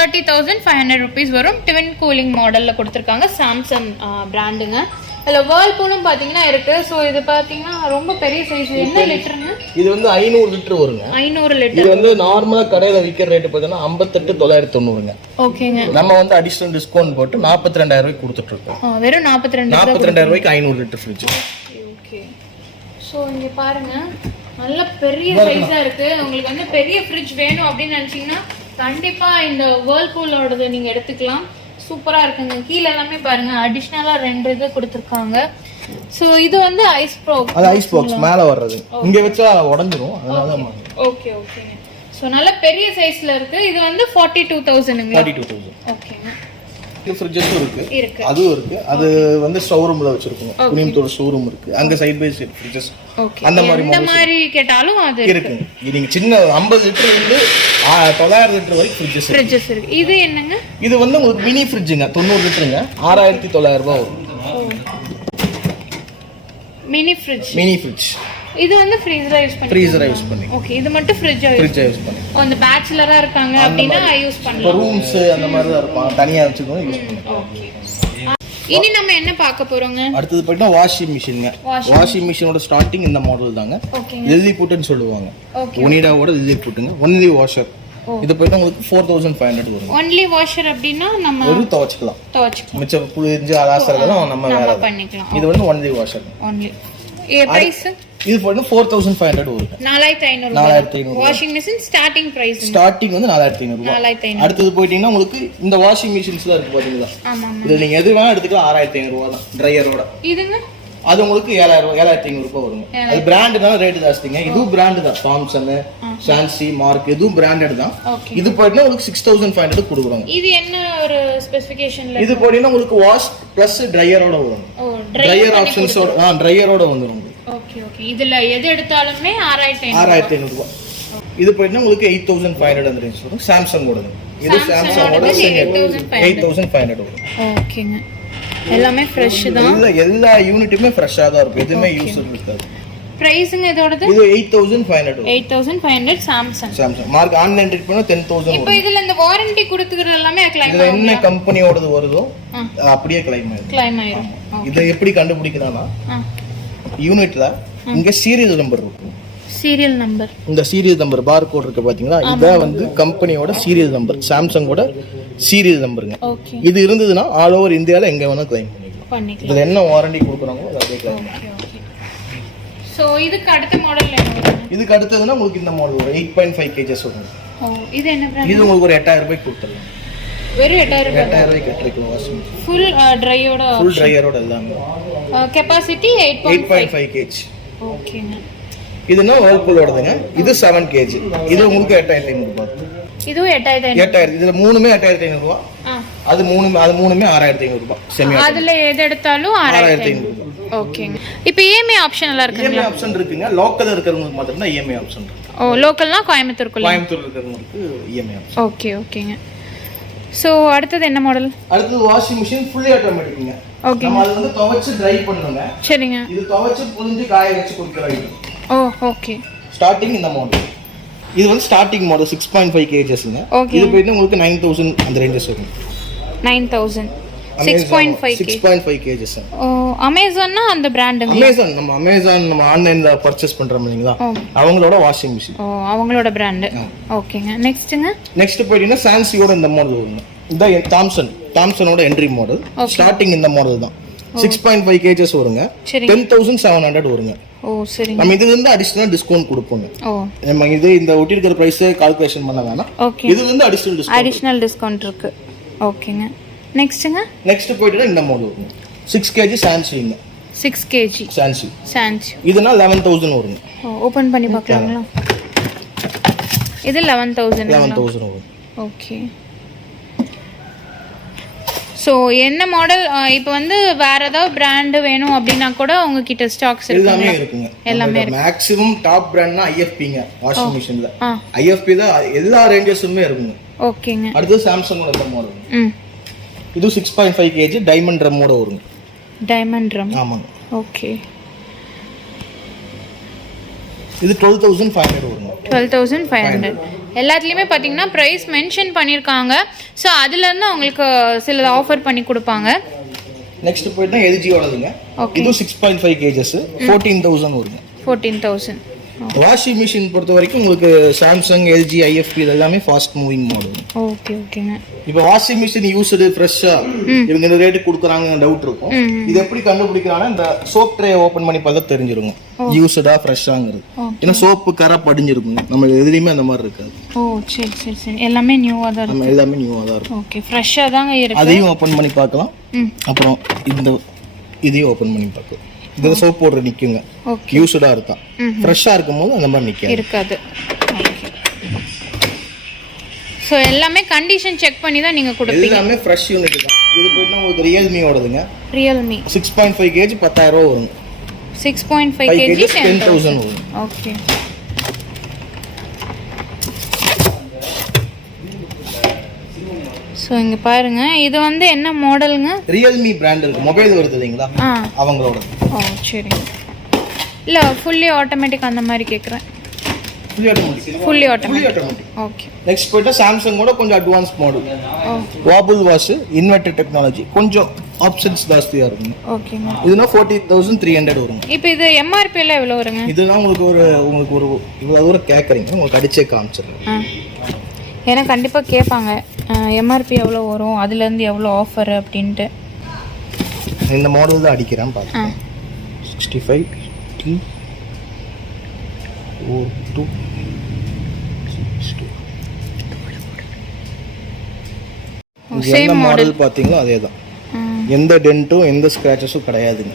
30,500 rupees வரும். ட்வின் கூலிங் மாடல்ல கொடுத்திருக்காங்க. சாம்சங் பிராண்டுங்க. இல்ல வேர்ல்பூலும் பாத்தீங்கன்னா இருக்கு. சோ இது பாத்தீங்கன்னா ரொம்ப பெரிய சைஸ். என்ன லிட்டருங்க? இது வந்து 500 லிட்டர் வருங்க. 500 லிட்டர். இது வந்து நார்மலா கடையில விக்கிற ரேட் பாத்தீங்கன்னா 58,990ங்க. ஓகேங்க. நம்ம வந்து அடிஷனல் டிஸ்கவுண்ட் போட்டு 42,000 ரூபாய்க்கு கொடுத்துட்டு இருக்கோம். வெறும் 42,000 ரூபாய்க்கு 500 லிட்டர் ஃப்ரிட்ஜ். ஓகே. சோ இங்க பாருங்க, நல்ல பெரிய சைஸா இருக்கு. உங்களுக்கு வந்து பெரிய ஃப்ரிட்ஜ் வேணும் அப்படின்னு நினைச்சீங்கன்னா கண்டிப்பா இந்த வேர்ல்பூலோடது நீங்க எடுத்துக்கலாம். சூப்பரா இருக்குங்க. கீழ எல்லாமே பாருங்க அடிஷனலா 2 இது கொடுத்திருக்காங்க. சோ இது வந்து ஐஸ் பாக்ஸ். அது ஐஸ் பாக்ஸ் மேல வர்றது. இங்க வச்சா உடைஞ்சிரும், அதனால தான். ஓகே ஓகேங்க. சோ நல்ல பெரிய சைஸ்ல இருக்கு. இது வந்து 42,000ங்க. 42,000. ஓகேங்க. இது ஃப்ரிட்ஜஸ் இருக்கு. அதுவும் இருக்கு. அது வந்து ஷோரூம்ல வச்சிருக்கோம். குனியமுத்தூர் ஷோரூம் இருக்கு. அங்க சைடு பை சைடு ஃப்ரிட்ஜஸ் அந்த மாதிரி கேட்டாலும் அது இருக்கு. நீங்க சின்ன 50 லிட்டர் இருந்து 900 லிட்டர் வரைக்கும் ஃப்ரிட்ஜஸ் இருக்கு. இது என்னங்க? இது வந்து உங்களுக்கு மினி ஃப்ரிட்ஜ்ங்க. 90 லிட்டருங்க. 6,900 ரூபாய் வரும். Mini fridge. இது வந்து ஃப்ரீசரா யூஸ் பண்ணி. ஓகே. இது மட்டும் ஃப்ரிட்ஜா யூஸ் பண்ணி. அந்த பேச்சுலரா இருக்காங்க அப்படினா யூஸ் பண்ணலாம். ரூம்ஸ் அந்த மாதிரி தான் இருக்கும். தனியா வச்சுக்கோ யூஸ் பண்ணலாம். ஓகே. இனி நம்ம என்ன பார்க்க போறோங்க? அடுத்து போய்ட்டா வாஷிங் மிஷின்ங்க. வாஷிங் மிஷினோட ஸ்டார்டிங் இந்த மாடல் தாங்க. லில்லி புட்னு சொல்லுவாங்க. ஒனிடாவோட லில்லி புட்ங்க. Only washer. இது போய்ட்டா உங்களுக்கு 4,500 வரும். ஒன்லி வாஷர் அப்படினா நம்ம ஒரு துவைச்சுக்கலாம். மிச்சம் புளிஞ்சு அலாசறதெல்லாம் நம்ம வேற பண்ணிக்கலாம். இது வந்து ஒன்லி வாஷர். ஒன்லி பிரைஸ் இது போய்ட்டா 4,500 வரும். 4,500. வாஷிங் மிஷின் ஸ்டார்டிங் வந்து 4,500 ரூபாய். அடுத்து போய்ட்டீங்கன்னா உங்களுக்கு இந்த வாஷிங் மிஷின்ஸ்ல இருக்கு பாத்தீங்களா? ஆமா. இது நீங்க எது வேணா எடுத்துக்கலாம். 6,500 ரூபாய் தான் ட்ரையரோட. இதுங்க அது உங்களுக்கு 7,500 ரூபாய் வரும். அது பிராண்டுனால ரேட் ஜாஸ்திங்க. இதுவும் பிராண்ட் தான். தாம்சன், சான்சி, மார்க் இதுவும் பிராண்டட் தான். இது போய்ட்டா உங்களுக்கு 6,500 கொடுக்குறாங்க. இது என்ன ஒரு ஸ்பெசிஃபிகேஷன்ல? இது போய்ட்டா உங்களுக்கு வாஷ் பிளஸ் ட்ரையரோட வரும். ட்ரையர் ஆப்ஷன்ஸோட ட்ரையரோட வந்துரும். Okay okay. இதுல எது எடுத்தாலுமே 6,500 ரூபாய். இது போய்ட்டா உங்களுக்கு 8,500 அந்த ரேஞ்ச் வரும். சாம்சங் ஓட. இது சாம்சங்கோட 8,500 வரும். ஓகேங்க. எல்லாமே ஃப்ரெஷ் தான். எல்லா யூனிட்டுமே ஃப்ரெஷ்ஷா தான் இருக்கும். எதுமே யூஸ் இருக்காது. பிரைஸ்ங்க இதோடது? இது 8,500. 8,500 சாம்சங். மார்க் ஆன்லைன் ரேட் பண்ணா 10,000. இப்போ இதுல இந்த வாரண்டி கொடுத்துக்கிறது எல்லாமே கிளைம் ஆகும். இது என்ன கம்பெனியோடது வருதோ அப்படியே கிளைம் ஆயிடும். இத எப்படி கண்டுபிடிக்கலாம்னா யூனிட்ல இங்க சீரியல் நம்பர் இருக்கும். இந்த சீரியல் நம்பர் பார் கோட் இருக்கு பாத்தீங்களா? இத வந்து கம்பெனியோட சீரியல் நம்பர், சாம்சங்கோட சீரியல் நம்பருங்க. இது இருந்ததுன்னா ஆல் ஓவர் இந்தியால எங்க வேணா கிளைம் பண்ணிக்கலாம். இதுல என்ன வாரண்டி கொடுக்குறாங்களோ அதை அப்படியே கிளைம் பண்ணிக்கலாம். சோ இதுக்கு அடுத்த மாடல் என்ன வரும்? இதுக்கு அடுத்ததுன்னா உங்களுக்கு இந்த மாடல் வரும். 8.5 kgs வரும். இது என்ன பிராண்ட்? இது உங்களுக்கு ஒரு 8,000 ரூபாய்க்கு கொடுத்துறலாம். வெறும் 8,000 ரூபாய்க்கு கட்டிக்கலாம். வாஷிங் ஃபுல் ட்ரையரோட எல்லாமே. Capacity 8.5 kg. ஓகேங்க. இதுனா வேர்ல்பூலோடதுங்க. இது 7 kg. இது உங்களுக்கு 8,500 ரூபாய். இதுவும் 8,500. இதுல மூணுமே 8,500 ரூபாய். அது மூணுமே 6,500 ரூபாய். செமி. அதுல எது எடுத்தாலும் 6,500. ஓகேங்க. இப்போ இஎம்ஐ ஆப்ஷன் எல்லாம் இருக்குங்களா? இஎம்ஐ ஆப்ஷன் இருக்குங்க. லோக்கல்ல இருக்கிறவங்களுக்கு மட்டும் தான் இஎம்ஐ ஆப்ஷன் இருக்கு. ஓ, லோக்கல்னா கோயம்புத்தூர்க்குள்ள? கோயம்புத்தூர்ல இருக்கிறவங்களுக்கு இஎம்ஐ ஆப்ஷன். ஓகே, ஓகேங்க. ஸோ அடுத்தது என்ன மாடல்? அடுத்தது வாஷிங் மிஷின் ஃபுல்லி ஆட்டோமேட்டிக்ங்க. ஓகே. நம்ம அது வந்து துவைச்சு ட்ரை பண்ணுங்க. சரிங்க. இது துவைச்சு புழிஞ்சு காய வச்சு குடிக்கிற ஐட்டம். ஓ, ஓகே. ஸ்டார்டிங் இந்த மாடல். இது வந்து ஸ்டார்டிங் மாடல் 6.5 kgsங்க. ஓகே. இது போயிட்டு உங்களுக்கு 9000 அந்த ரேஞ்சஸ் வரும். 9000 6.5 kgs. ஓ, அமேசான்னா அந்த பிராண்டுங்க? அமேசான் நம்ம ஆன்லைன்ல பர்ச்சேஸ் பண்றோம் இல்லீங்களா, அவங்களோட வாஷிங் மிஷின். ஓ, அவங்களோட பிராண்ட். ஓகேங்க. நெக்ஸ்ட்ங்க? நெக்ஸ்ட் போயிட்டீங்கன்னா சான்சியோட இந்த மாடல் வருங்க. இதான் தாம்சனோட என்ட்ரி மாடல். ஸ்டார்டிங் இந்த மாடல் தான். 6.5 kgs வருங்க. 10700 வருங்க. ஓ, சரி. நம்ம இதுல இருந்து அடிஷனல் டிஸ்கவுண்ட் கொடுப்போம். ஓ, நம்ம இது இந்த ஒட்டி இருக்கிற பிரைஸ் கால்குலேஷன் பண்ண வேணாம். ஓகே. இதுல இருந்து அடிஷனல் டிஸ்கவுண்ட் இருக்கு. ஓகேங்க. நெக்ஸ்ட்ங்க? நெக்ஸ்ட் போயிட்டு இந்த மாடல் வருங்க. 6 kg சான்சிங்க. 6 kg சான்சி. இதுனா 11000 வருங்க. ஓபன் பண்ணி பார்க்கலாங்களா? இது 11000 வரும். ஓகே. ஸோ என்ன மாடல் இப்போ வந்து வேற ஏதாவது பிராண்ட் வேணும் அப்படின்னா கூட உங்ககிட்ட ஸ்டாக்ஸ் எல்லாமே இருக்குங்க. எல்லாமே இருக்கு. மேக்ஸிமம் டாப் பிராண்ட்னா ஐஎஃப்பீங்க. வாஷிங் மிஷின்ல ஐஎஃப்பி தான் எல்லா ரேஞ்சஸுமே இருக்குங்க. ஓகேங்க. அடுத்து சாம்சங்கோட இந்த மாடல். இது 6.5 kg டைமண்ட் ட்ரம்மோட வருங்க. Diamond drum. ஆமாங்க. ஓகே. இது 12500 வருங்க. 12500. எல்லாத்துலயுமே பாத்தீங்கன்னா பிரைஸ் மென்ஷன் பண்ணிருக்காங்க. சோ அதுல இருந்து உங்களுக்கு சில ஆஃபர் பண்ணி கொடுப்பாங்க. நெக்ஸ்ட் போய்ட்டா எல்ஜியோடதுங்க. இது 6.5 kgs 14000 வருங்க. 14000. வாஷிங் மிஷின் பொறுத்த வரைக்கும் உங்களுக்கு சாம்சங், எல்ஜி, ஐஎஃப்பி இதெல்லாமே ஃபாஸ்ட் மூவிங் மாடல். ஓகே, ஓகேங்க. இப்போ வாஷிங் மிஷின் யூஸ்டு ஃப்ரெஷ்ஷா இவங்க இந்த ரேட் கொடுக்குறாங்க டவுட் இருக்கும். இது எப்படி கண்டுபிடிக்கிறாங்கன்னா இந்த சோப் ட்ரே ஓபன் பண்ணி பார்த்தா தெரிஞ்சிருங்க யூஸ்டா ஃப்ரெஷ்ஷாங்கிறது. ஏன்னா சோப்பு கரை படிஞ்சிருக்கும். நம்ம எதுலயுமே அந்த மாதிரி இருக்காது. ஓ, சரி சரி சரி. எல்லாமே நியூவா தான் இருக்கு. எல்லாமே நியூவா தான் இருக்கும். ஓகே, ஃப்ரெஷ்ஷா தாங்க இருக்கு. அதையும் ஓபன் பண்ணி பார்க்கலாம். அப்புறம் இதையும் ஓபன் பண்ணி பார்க்கலாம். இதுல சோப் பவுடர் நிக்குங்க. யூஸ்டா இருக்கா. ஃப்ரெஷ்ஷா இருக்கும்போது அந்த மாதிரி இருக்காது. ஓகே. சோ எல்லாமே கண்டிஷன் செக் பண்ணி தான் நீங்க கொடுப்பீங்க. எல்லாமே ஃப்ரெஷ் யூனிட் தான். இது போய்னா உங்களுக்கு ரியல்மியோடதுங்க. ரியல்மி 6.5 kg 10000 வரும். 6.5 kg 10000 வரும். ஓகே. சோ இங்க பாருங்க, இது வந்து என்ன மாடலுங்க? ரியல்மி பிராண்ட் இருக்கு. மொபைல் வருது இல்லீங்களா, அவங்களோட. ஓ, சரி. இல்ல ஃபுல்லி ஆட்டோமேட்டிக் அந்த மாதிரி கேக்குறேன். Fully automatic. ஓகே. நெக்ஸ்ட் போய்ட்டா சாம்சங்கோட கொஞ்சம் advance model. Wobble wash, inverter technology, கொஞ்சம் ஆப்ஷன்ஸ் ஜாஸ்தியா இருக்கும். ஓகேங்க. இதுனா 14300 வரும். இப்போ இது எம்ஆர்பி எல்லாம் எவ்வளவு வருங்க? இதுனா உங்களுக்கு ஒரு இவ்வளவு தூரம் கேக்குறீங்க, உங்களுக்கு அடிச்சே காமிச்சிடுறேன். ஏன்னா கண்டிப்பா கேட்பாங்க எம்ஆர்பி எவ்வளோ வரும், அதுல இருந்து எவ்வளோ ஆஃபர் அப்படின்ட்டு. இந்த மாடல் தான் அடிக்கிறேன் பாருங்க. 65 T 42 சேம் மாடல் பாத்தீங்களா, அதேதான். எந்த டென்ட்டும் எந்த ஸ்கிராச்சஸும் கிடையாதுங்க.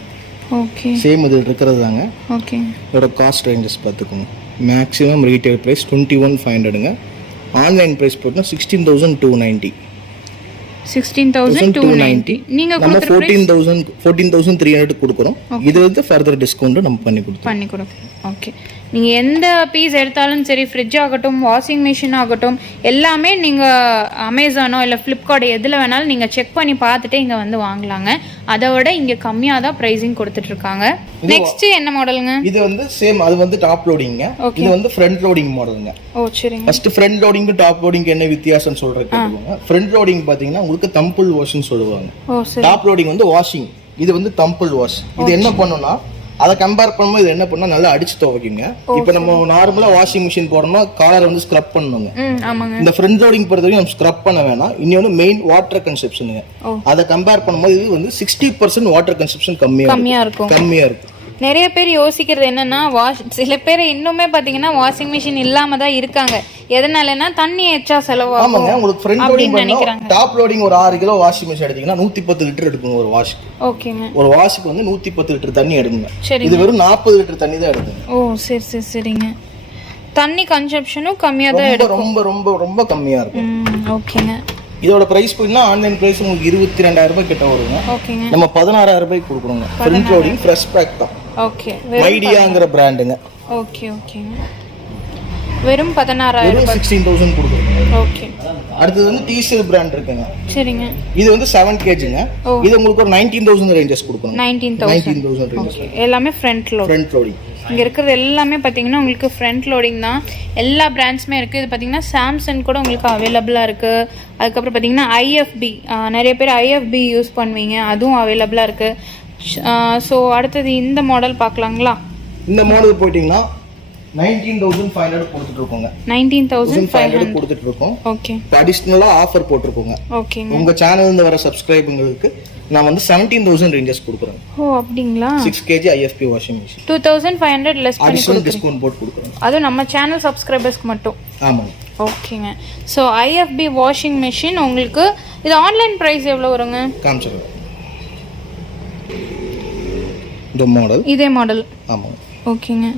ஓகே. சேம் இது இருக்கிறது தாங்க. ஓகே. இதோட காஸ்ட் ரேஞ்சஸ் பார்த்துக்கோங்க. மேக்ஸிமம் ரீட்டைல் ப்ரைஸ் 21500ங்க. ஆன்லைன் பிரைஸ் போட்டுனா 16290. 16290. நீங்க கொடுக்குற 14300 கொடுக்குறோம். இது வந்து ஃபர்தர் டிஸ்கவுண்ட் நம்ம பண்ணி கொடுப்போம். ஓகே. நீங்கள் எந்த பீஸ் எடுத்தாலும் சரி, ஃப்ரிட்ஜ் ஆகட்டும், வாஷிங் மிஷின் ஆகட்டும், எல்லாமே நீங்கள் அமேசானோ இல்லை ஃப்ளிப்கார்ட் எதில் வேணாலும் நீங்கள் செக் பண்ணி பார்த்துட்டு இங்கே வந்து வாங்கலாங்க. அதை விட இங்கே கம்மியாக தான் ப்ரைஸிங் கொடுத்துட்ருக்காங்க. நெக்ஸ்ட் என்ன மாடலுங்க? இது வந்து சேம், அது வந்து டாப் லோடிங்க. இது வந்து ஃப்ரண்ட் லோடிங் மாடலுங்க. ஓ, சரிங்க. ஃபர்ஸ்ட் ஃப்ரண்ட் லோடிங்க்கு டாப் லோடிங்க்கு என்ன வித்தியாசம் சொல்கிறேன் கேட்டுக்கோங்க. ஃப்ரண்ட் லோடிங் பார்த்தீங்கன்னா உங்களுக்கு தம்பிள் வாஷ்னு சொல்லுவாங்க. டாப் லோடிங் வந்து வாஷிங், இது வந்து தம்பிள் வாஷ். இது என்ன பண்ணுன்னா அதை கம்பேர் பண்ணும்போது இது என்ன பண்ணா நல்லா அடிச்சு துவைக்குங்க. இப்போ நம்ம நார்மலா வாஷிங் மிஷின் போடணும்னா காலர் வந்து ஸ்க்ரப் பண்ணணுங்க. இந்த ஃப்ரண்ட் லோடிங் பொறுத்தவரைக்கும் நம்ம ஸ்க்ரப் பண்ண வேணாம். இன்னொன்று மெயின் வாட்டர் கன்சப்ஷனுங்க. அதை கம்பேர் பண்ணும்போது இது வந்து 60% வாட்டர் கன்சப்ஷன் கம்மியா இருக்கும். நிறைய பேர் யோசிக்கிறது என்னன்னா, சில பேர் இன்னுமே பாத்தீங்கன்னா வாஷிங் மிஷின் இல்லாம தான் இருக்காங்க. எதனாலனா தண்ணி எச்சா செலவாகும். ஆமாங்க, உங்களுக்கு ஃப்ரண்ட் லோடிங் பண்ணா டாப் லோடிங் ஒரு 6 கிலோ வாஷிங் மிஷின் எடுத்தீங்கன்னா 110 லிட்டர் எடுக்கும் ஒரு வாஷ்க்கு. ஓகேங்க. ஒரு வாஷ்க்கு வந்து 110 லிட்டர் தண்ணி எடுங்க. இது வெறும் 40 லிட்டர் தண்ணி தான் எடுக்கும். ஓ, சரி சரிங்க. தண்ணி கன்சப்ஷனும் கம்மியா தான் எடுக்கும். ரொம்ப ரொம்ப ரொம்ப ரொம்ப கம்மியா இருக்கும். ஓகேங்க. இதோட பிரைஸ் போயின்னா ஆன்லைன் பிரைஸ் உங்களுக்கு 22,000 ரூபாய் கிட்ட வருங்க. ஓகேங்க. நம்ம 16,000 ரூபாய்க்கு கொடுக்குறோங்க. ஃப்ரண்ட் லோடிங் ஃப்ரெஷ் பேக் தான். ஓகே. மைடியாங்கிற பிராண்டுங்க. ஓகே ஓகேங்க. வெறும் 16,000 வெறும் 16,000 கொடுக்குறோம். ஓகே. அடுத்தது வந்து TCL பிராண்ட் இருக்குங்க. சரிங்க. இது வந்து 7 kgங்க. இது உங்களுக்கு ஒரு 19,000 ரேஞ்சஸ் கொடுக்கணும். 19,000 ரேஞ்சஸ். எல்லாமே ஃப்ரண்ட் லோடிங். இங்கே இருக்கிறது எல்லாமே பார்த்தீங்கன்னா உங்களுக்கு ஃப்ரண்ட் லோடிங் தான். எல்லா பிராண்ட்ஸுமே இருக்குது. இது பார்த்தீங்கன்னா சாம்சங் கூட உங்களுக்கு அவைலபிளாக இருக்குது. அதுக்கப்புறம் பார்த்தீங்கன்னா IFB, நிறைய பேர் IFB யூஸ் பண்ணுவீங்க, அதுவும் அவைலபிளாக இருக்குது. ஸோ அடுத்தது இந்த மாடல் பார்க்கலாங்களா? இந்த மாடல் போயிட்டீங்கன்னா 19,500 கொடுத்துட்டு இருக்கோங்க. 19,500 கொடுத்துட்டு இருக்கோம். ஓகே. அடிஷனலா ஆஃபர் போட்டுருக்கோங்க. ஓகேங்க. உங்க சேனல்ல இருந்து வர சப்ஸ்கிரைபர்களுக்கு நான் வந்து 17,000 ரேஞ்சஸ் கொடுக்குறேன். ஓ அப்படிங்களா? 6 kg IFB washing machine 2,500 less பண்ணி அடிஷனல் டிஸ்கவுண்ட் போட்டு கொடுக்குறேன். அது நம்ம சேனல் சப்ஸ்கிரைபர்ஸ்க்கு மட்டும். ஆமாங்க. ஓகேங்க. ஸோ IFB வாஷிங் மிஷின் உங்களுக்கு இது ஆன்லைன் ப்ரைஸ் எவ்வளோ வருங்க? காமிச்சிடுறேன். இந்த மாடல் இதே மாடல். ஆமாங்க. ஓகேங்க.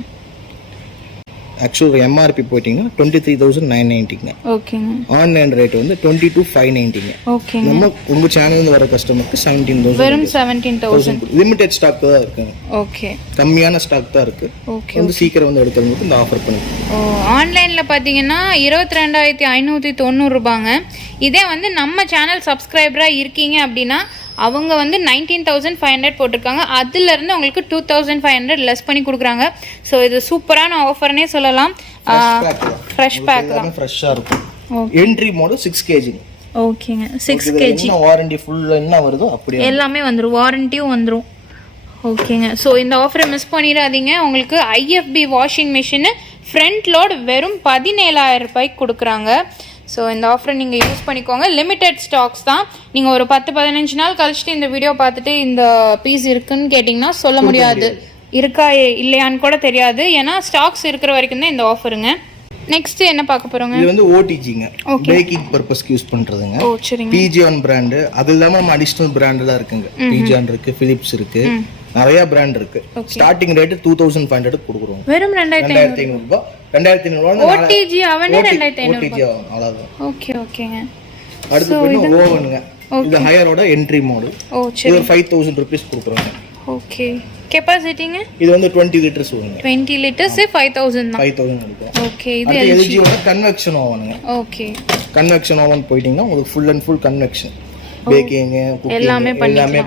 ஆக்சுவல் MRP போயிட்டீங்கன்னா 23,990ங்க. ஓகேங்க. ஆன்லைன் ரேட் வந்து 22,590ங்க. ஓகேங்க. நம்ம உங்க சேனல்ல இருந்து வர கஸ்டமருக்கு 17,000. வெறும் 17,000. லிமிடெட் ஸ்டாக் தான் இருக்குங்க. ஓகே. கம்மியான ஸ்டாக் தான் இருக்கு. ஓகே. வந்து சீக்கிரம் வந்து எடுத்தவங்களுக்கு இந்த ஆஃபர் பண்ணுங்க. ஓ ஆன்லைனில் பார்த்தீங்கன்னா 22,590 ரூபாங்க. இதே வந்து நம்ம சேனல் சப்ஸ்கிரைபராக இருக்கீங்க அப்படின்னா அவங்க வந்து 19,500 போட்டிருக்காங்க. அதுலேருந்து உங்களுக்கு 2,500 லெஸ் பண்ணி கொடுக்குறாங்க. ஸோ இது சூப்பரான ஆஃபர்னே சொல்லலாம். ஃப்ரெஷ் பேக் தான். ஃப்ரெஷ்ஷாக இருக்கும். Entry model 6 kg. ஓகேங்க. 6 kg. வாரண்டி ஃபுல் என்ன வருதோ அப்படியே எல்லாமே வந்துடும். வாரண்டியும் வந்துடும். ஓகேங்க. ஸோ இந்த ஆஃபரை மிஸ் பண்ணிடாதீங்க. உங்களுக்கு IFB washing machine front load வெறும் 17,000 ரூபாய்க்கு கொடுக்குறாங்க. ஸோ இந்த ஆஃபரை நீங்கள் யூஸ் பண்ணிக்கோங்க. லிமிட்டெட் ஸ்டாக்ஸ் தான். நீங்கள் ஒரு 10-15 நாள் கழிச்சுட்டு இந்த வீடியோ பார்த்துட்டு இந்த பீஸ் இருக்குன்னு கேட்டிங்கன்னா சொல்ல முடியாது. இருக்கா இல்லையான்னு கூட தெரியாது. ஏன்னா ஸ்டாக்ஸ் இருக்கிற வரைக்கும் தான் இந்த ஆஃபருங்க. நெக்ஸ்ட் என்ன பார்க்க போறோங்க? இது வந்து OTGங்க. பேக்கிங் பர்பஸ்க்கு யூஸ் பண்றதுங்க. ஓ சரிங்க. PGON brand. அது இல்லாம நம்ம அடிஷனல் பிராண்ட்லாம் இருக்குங்க. PGON இருக்கு, Philips இருக்கு, நிறைய பிராண்ட் இருக்கு. ஸ்டார்டிங் ரேட் 2,500 கொடுக்குறோம். வெறும் 2,500 ரூபாய். 2,500 OTG அவனே 2,500. OTG அவ்வளவுதான். ஓகே ஓகேங்க. அடுத்து வந்து ஓவனுங்க. இது ஹையரோட என்ட்ரி மாடல். ஓ சரி. இது 5,000 rupees கொடுக்குறோங்க. ஓகே. கெபாசிட்டிங்க? இது வந்து 20 லிட்டர்ஸ் வருங்க. 20 லிட்டர்ஸ் 5,000 தான். 5,000 எடுக்கும். ஓகே. இது LG ஓட கன்வெக்ஷன் ஓவனுங்க. ஓகே. கன்வெக்ஷன் ஓவன் போயிட்டீங்கன்னா உங்களுக்கு full and full convection. Baking, cooking எல்லாமே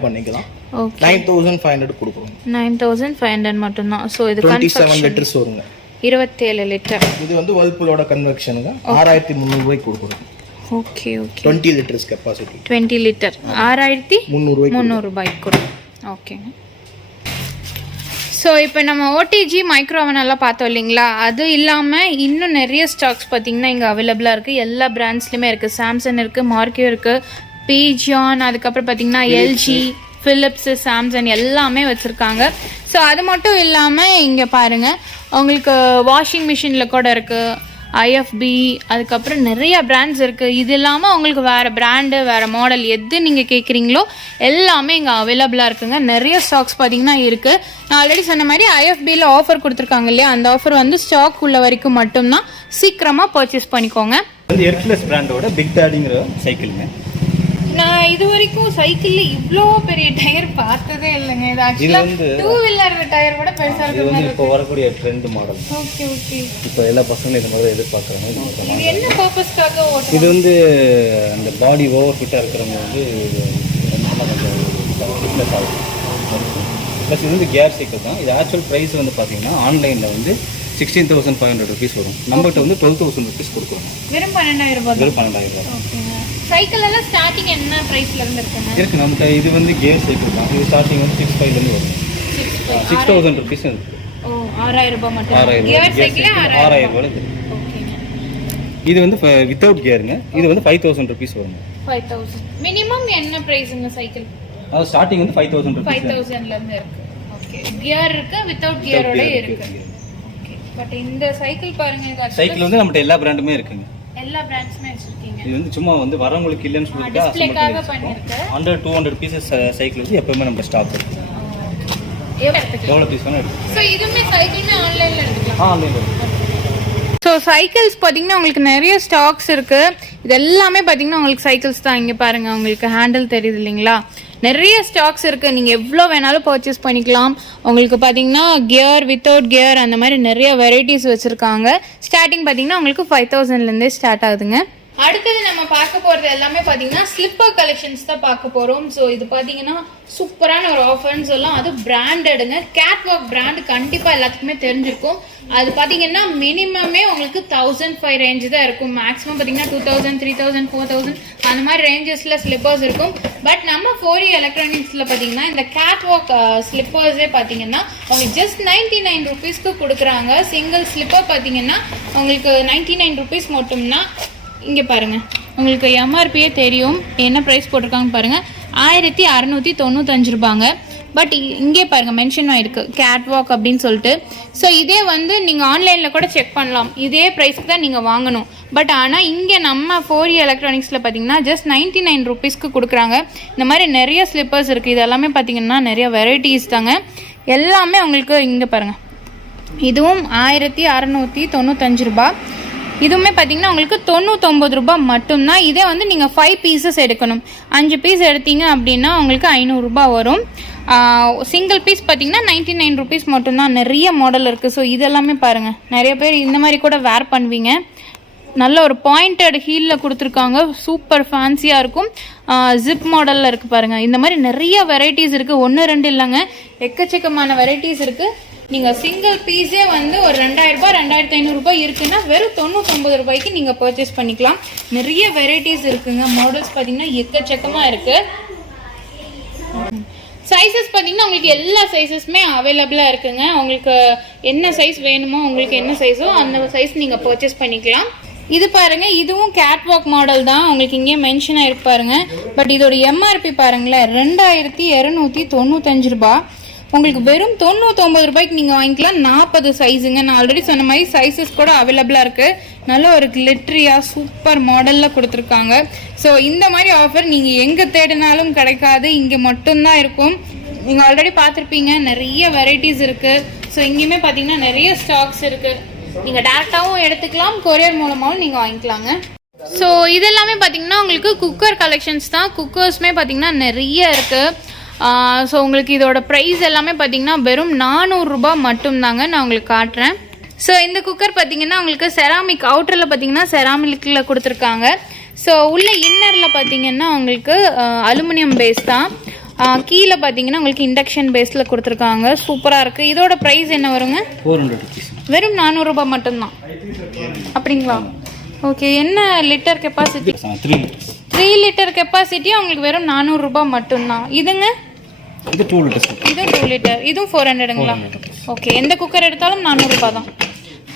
பண்ணிக்கலாம். ஓகே. 9,500 கொடுக்குறோம். 9,500 மட்டும் தான். சோ இது 27 லிட்டர்ஸ் வருங்க. 27 லிட்டர். இது வந்து வர்ல்பூலோட கன்வெக்ஷனுங்க. 6,300 ரூபாய்க்கு கொடுக்குறோம். Okay okay. 20 litres capacity. 20 litre 6,300 ரூபாய்க்கு கொடுக்கும். ஓகேங்க. ஸோ இப்போ நம்ம OTG மைக்ரோ ஓவன் எல்லாம் பார்த்தோம் இல்லைங்களா? அது இல்லாமல் இன்னும் நிறைய ஸ்டாக்ஸ் பார்த்தீங்கன்னா இங்கே அவைலபிளாக இருக்குது. எல்லா பிராண்ட்ஸ்லையுமே இருக்குது. சாம்சங் இருக்குது, மார்க்கியோ இருக்குது, PGON, அதுக்கப்புறம் பார்த்தீங்கன்னா LG, Philips, சாம்சங் எல்லாமே வச்சுருக்காங்க. ஸோ அது மட்டும் இல்லாமல் இங்கே பாருங்கள் உங்களுக்கு வாஷிங் மிஷினில் கூட இருக்குது, IFB, அதுக்கப்புறம் நிறைய பிராண்ட்ஸ் இருக்குது. இது இல்லாமல் உங்களுக்கு வேறு பிராண்டு வேறு மாடல் எது நீங்கள் கேட்குறீங்களோ எல்லாமே இங்கே அவைலபிளாக இருக்குங்க. நிறைய ஸ்டாக்ஸ் பார்த்தீங்கன்னா இருக்குது. நான் ஆல்ரெடி சொன்ன மாதிரி IFBயில் ஆஃபர் கொடுத்துருக்காங்க இல்லையா? அந்த ஆஃபர் வந்து ஸ்டாக் உள்ள வரைக்கும் மட்டும்தான். சீக்கிரமாக பர்ச்சேஸ் பண்ணிக்கோங்க. வந்து எர்க்லெஸ் பிராண்டோட பிக் டாடிங்கிற சைக்கிளுங்க. நான் இது வரைக்கும் சைக்கிள்ல இவ்ளோ பெரிய டயர் பார்த்ததே இல்லைங்க. இது ஆக்சுவலா 2 வீலர் டயர் விட பெருசா இருக்கு. இது வந்து இப்போ வரக்கூடிய ட்ரெண்ட் மாடல். Okay okay. இப்போ எல்லா பசங்களும் இந்த மாதிரி எதிர்பார்க்குறாங்க. இது என்ன பர்பஸ்க்காக ஓட்டுறது? இது வந்து அந்த பாடி ஓவர் ஃபிட்டாக இருக்கிறவங்க வந்து கொஞ்சம் ஃபிட்னஸ் ஆகும். ப்ளஸ் இது வந்து கியர் சைக்கிள் தான். இது ஆக்சுவல் ப்ரைஸ் வந்து பார்த்தீங்கன்னா ஆன்லைனில் வந்து 16,500 rupees வரும். நம்மகிட்ட வந்து 12,000 rupees கொடுக்குறோம். வெறும் 12,000 ரூபாய். வெறும் 12,000 ரூபாய். ஓகேங்க. சைக்கிள் எல்லாம் ஸ்டார்டிங் என்ன பிரைஸ்ல இருந்து இருக்குங்க? இருக்கு நம்மகிட்ட. இது வந்து கியர் சைக்கிள் தான். இது ஸ்டார்டிங் வந்து 6,500 இருந்து வரும். 6,000 rupees இருக்கு. ஓ 6,000 ரூபாய் மட்டும். 6,000 கியர் சைக்கிள் 6,000 ரூபாய் இருக்கு. ஓகேங்க. இது வந்து வித்தவுட் கியருங்க. இது வந்து 5,000 rupees வருங்க. 5,000. மினிமம் என்ன பிரைஸ்ங்க சைக்கிள்? அது ஸ்டார்டிங் வந்து 5,000 rupees. 5,000ல இருந்து இருக்கு. ஓகே. கியர் இருக்கு, வித்தவுட் கியரோட இருக்கு. ஓகே. பட் இந்த சைக்கிள் பாருங்க, இது சைக்கிள் வந்து நம்மட்ட எல்லா பிராண்டுமே இருக்குங்க. எல்லா பிராண்ட்ஸ்மே வச்சிருக்கீங்க. இது வந்து சும்மா வந்து வரவங்களுக்கு இல்லைன்னு சொல்லிட்டு டிஸ்ப்ளேக்காக பண்ணிருக்கு. 100-200 பீசஸ் சைக்கிள் வந்து எப்பவுமே நம்ம ஸ்டாக் இருக்கு. எவ்வளோ பீஸ் வேணா எடுத்துக்கலாம். ஸோ இதுவுமே சைக்கிளுமே ஆன்லைனில் எடுத்துக்கலாம். ஆன்லைனில் இருக்கு. ஸோ சைக்கிள்ஸ் பார்த்தீங்கன்னா உங்களுக்கு நிறைய ஸ்டாக்ஸ் இருக்குது. இது எல்லாமே பார்த்தீங்கன்னா உங்களுக்கு சைக்கிள்ஸ் தான். இங்கே பாருங்கள், உங்களுக்கு ஹேண்டில் தெரியுது இல்லைங்களா? நிறைய ஸ்டாக்ஸ் இருக்குது, நீங்கள் எவ்வளோ வேணாலும் பர்ச்சேஸ் பண்ணிக்கலாம். உங்களுக்கு பார்த்தீங்கன்னா கியர், வித்தவுட் கியர், அந்த மாதிரி நிறைய வெரைட்டிஸ் வச்சுருக்காங்க. ஸ்டார்டிங் பார்த்தீங்கன்னா உங்களுக்கு 5000லேருந்தே ஸ்டார்ட் ஆகுதுங்க. அடுத்தது நம்ம பார்க்க போகிறது எல்லாமே பார்த்தீங்கன்னா ஸ்லிப்பர் கலெக்ஷன்ஸ் தான் பார்க்க போகிறோம். ஸோ இது பார்த்தீங்கன்னா சூப்பரான ஒரு ஆஃபர்னு சொல்லலாம். அது பிராண்டடுங்க, கேட்வாக் பிராண்டு கண்டிப்பாக எல்லாத்துக்குமே தெரிஞ்சிருக்கும். அது பார்த்தீங்கன்னா மினிமமே உங்களுக்கு 1005 ரேஞ்சு தான் இருக்கும். மேக்ஸிமம் பார்த்தீங்கன்னா 2000, 3000, 4000 அந்த மாதிரி ரேஞ்சஸில் ஸ்லிப்பர்ஸ் இருக்கும். பட் நம்ம 4E எலக்ட்ரானிக்ஸில் பார்த்தீங்கன்னா இந்த கேட்வாக் ஸ்லிப்பர்ஸே பார்த்தீங்கன்னா உங்களுக்கு ஜஸ்ட் 99 ருபீஸ்க்கு கொடுக்குறாங்க. சிங்கிள் ஸ்லிப்பர் பார்த்தீங்கன்னா உங்களுக்கு 99 ருபீஸ் மட்டும்னா. இங்கே பாருங்கள், உங்களுக்கு எம்ஆர்பியே தெரியும் என்ன ப்ரைஸ் போட்டிருக்காங்க பாருங்கள், 1695 ரூபாங்க. பட் இங்கே பாருங்கள் மென்ஷன் ஆகிருக்கு கேட்வாக் அப்படின்னு சொல்லிட்டு. ஸோ இதே வந்து நீங்கள் ஆன்லைனில் கூட செக் பண்ணலாம், இதே ப்ரைஸ்க்கு தான் நீங்கள் வாங்கணும். பட் ஆனால் இங்கே நம்ம 4E எலக்ட்ரானிக்ஸில் பார்த்தீங்கன்னா ஜஸ்ட் 99 ருபீஸ்க்கு கொடுக்குறாங்க. இந்த மாதிரி நிறைய ஸ்லிப்பர்ஸ் இருக்குது. இது எல்லாமே பார்த்தீங்கன்னா நிறைய வெரைட்டிஸ் தாங்க. எல்லாமே உங்களுக்கு இங்கே பாருங்கள், இதுவும் 1695 ரூபா. இதுவுமே பார்த்தீங்கன்னா உங்களுக்கு 99 ரூபாய் மட்டும்தான். இதே வந்து நீங்கள் 5 பீசஸ் எடுக்கணும், 5 பீஸ் எடுத்தீங்க அப்படின்னா உங்களுக்கு 500 ரூபாய் வரும். சிங்கிள் பீஸ் பார்த்தீங்கன்னா 99 ருபீஸ் மட்டும்தான். நிறைய மாடல் இருக்குது. ஸோ இதெல்லாமே பாருங்கள், நிறைய பேர் இந்த மாதிரி கூட வேர் பண்ணுவீங்க. நல்ல ஒரு பாயிண்டட் ஹீலில் கொடுத்துருக்காங்க, சூப்பர் ஃபேன்சியாக இருக்கும். ஜிப் மாடலில் இருக்குது பாருங்கள். இந்த மாதிரி நிறைய வெரைட்டிஸ் இருக்குது, 1 2 இல்லைங்க, எக்கச்சக்கமான வெரைட்டிஸ் இருக்குது. நீங்கள் சிங்கிள் பீஸே வந்து ஒரு 2000 ரூபாய் 2500 ரூபாய் இருக்குன்னா வெறும் 99 ரூபாய்க்கு நீங்கள் பர்ச்சேஸ் பண்ணிக்கலாம். நிறைய வெரைட்டிஸ் இருக்குங்க, மாடல்ஸ் பார்த்தீங்கன்னா எக்கச்சக்கமாக இருக்குது. சைஸஸ் பார்த்தீங்கன்னா உங்களுக்கு எல்லா சைஸஸுமே அவைலபிளாக இருக்குங்க. உங்களுக்கு என்ன சைஸ் வேணுமோ, உங்களுக்கு என்ன சைஸோ அந்த சைஸ் நீங்கள் பர்ச்சேஸ் பண்ணிக்கலாம். இது பாருங்க, இதுவும் கேட்வாக் மாடல் தான், உங்களுக்கு இங்கே மென்ஷன் ஆகிருக்கு பாருங்க. பட் இதோட எம்ஆர்பி பாருங்களேன், 2295 ரூபாய். உங்களுக்கு வெறும் 99 ரூபாய்க்கு நீங்கள் வாங்கிக்கலாம். 40 சைஸுங்க. நான் ஆல்ரெடி சொன்ன மாதிரி சைஸஸ் கூட அவைலபிளாக இருக்குது. நல்ல ஒரு கிளிட்ரியாக சூப்பர் மாடலில் கொடுத்துருக்காங்க. ஸோ இந்த மாதிரி ஆஃபர் நீங்கள் எங்கே தேடினாலும் கிடைக்காது, இங்கே மட்டும்தான் இருக்கும். நீங்கள் ஆல்ரெடி பார்த்துருப்பீங்க, நிறைய வெரைட்டிஸ் இருக்குது. ஸோ இங்கேயுமே பார்த்தீங்கன்னா நிறைய ஸ்டாக்ஸ் இருக்குது. நீங்கள் டேரெக்டாகவும் எடுத்துக்கலாம், கொரியர் மூலமாகவும் நீங்கள் வாங்கிக்கலாங்க. ஸோ இதெல்லாமே பார்த்தீங்கன்னா உங்களுக்கு குக்கர் கலெக்ஷன்ஸ் தான். குக்கர்ஸுமே பார்த்தீங்கன்னா நிறைய இருக்குது. ஸோ உங்களுக்கு இதோட ப்ரைஸ் எல்லாமே பார்த்தீங்கன்னா வெறும் 400 ரூபாய் மட்டும்தாங்க. நான் உங்களுக்கு காட்டுறேன். ஸோ இந்த குக்கர் பார்த்தீங்கன்னா உங்களுக்கு செராமிக், அவுட்டரில் பார்த்தீங்கன்னா செராமிக்கில் கொடுத்துருக்காங்க. ஸோ உள்ள இன்னரில் பார்த்தீங்கன்னா உங்களுக்கு அலுமினியம் பேஸ் தான். கீழே பார்த்தீங்கன்னா உங்களுக்கு இண்டக்ஷன் பேஸில் கொடுத்துருக்காங்க. சூப்பராக இருக்குது. இதோட ப்ரைஸ் என்ன வருங்க? 400 ருபீஸ். வெறும் 400 ரூபாய் மட்டும்தான். அப்படிங்களா? ஓகே. என்ன லிட்டர் கெப்பாசிட்டி? 3 லிட்டர் கெப்பாசிட்டி உங்களுக்கு வெறும் 400 ரூபாய் மட்டும்தான். இதுங்க? இது 2 லிட்டர். இது 2 லிட்டர். இதுவும் 400ங்களா? ஓகே. எந்த குக்கர் எடுத்தாலும் 400 ரூபாய் தான்.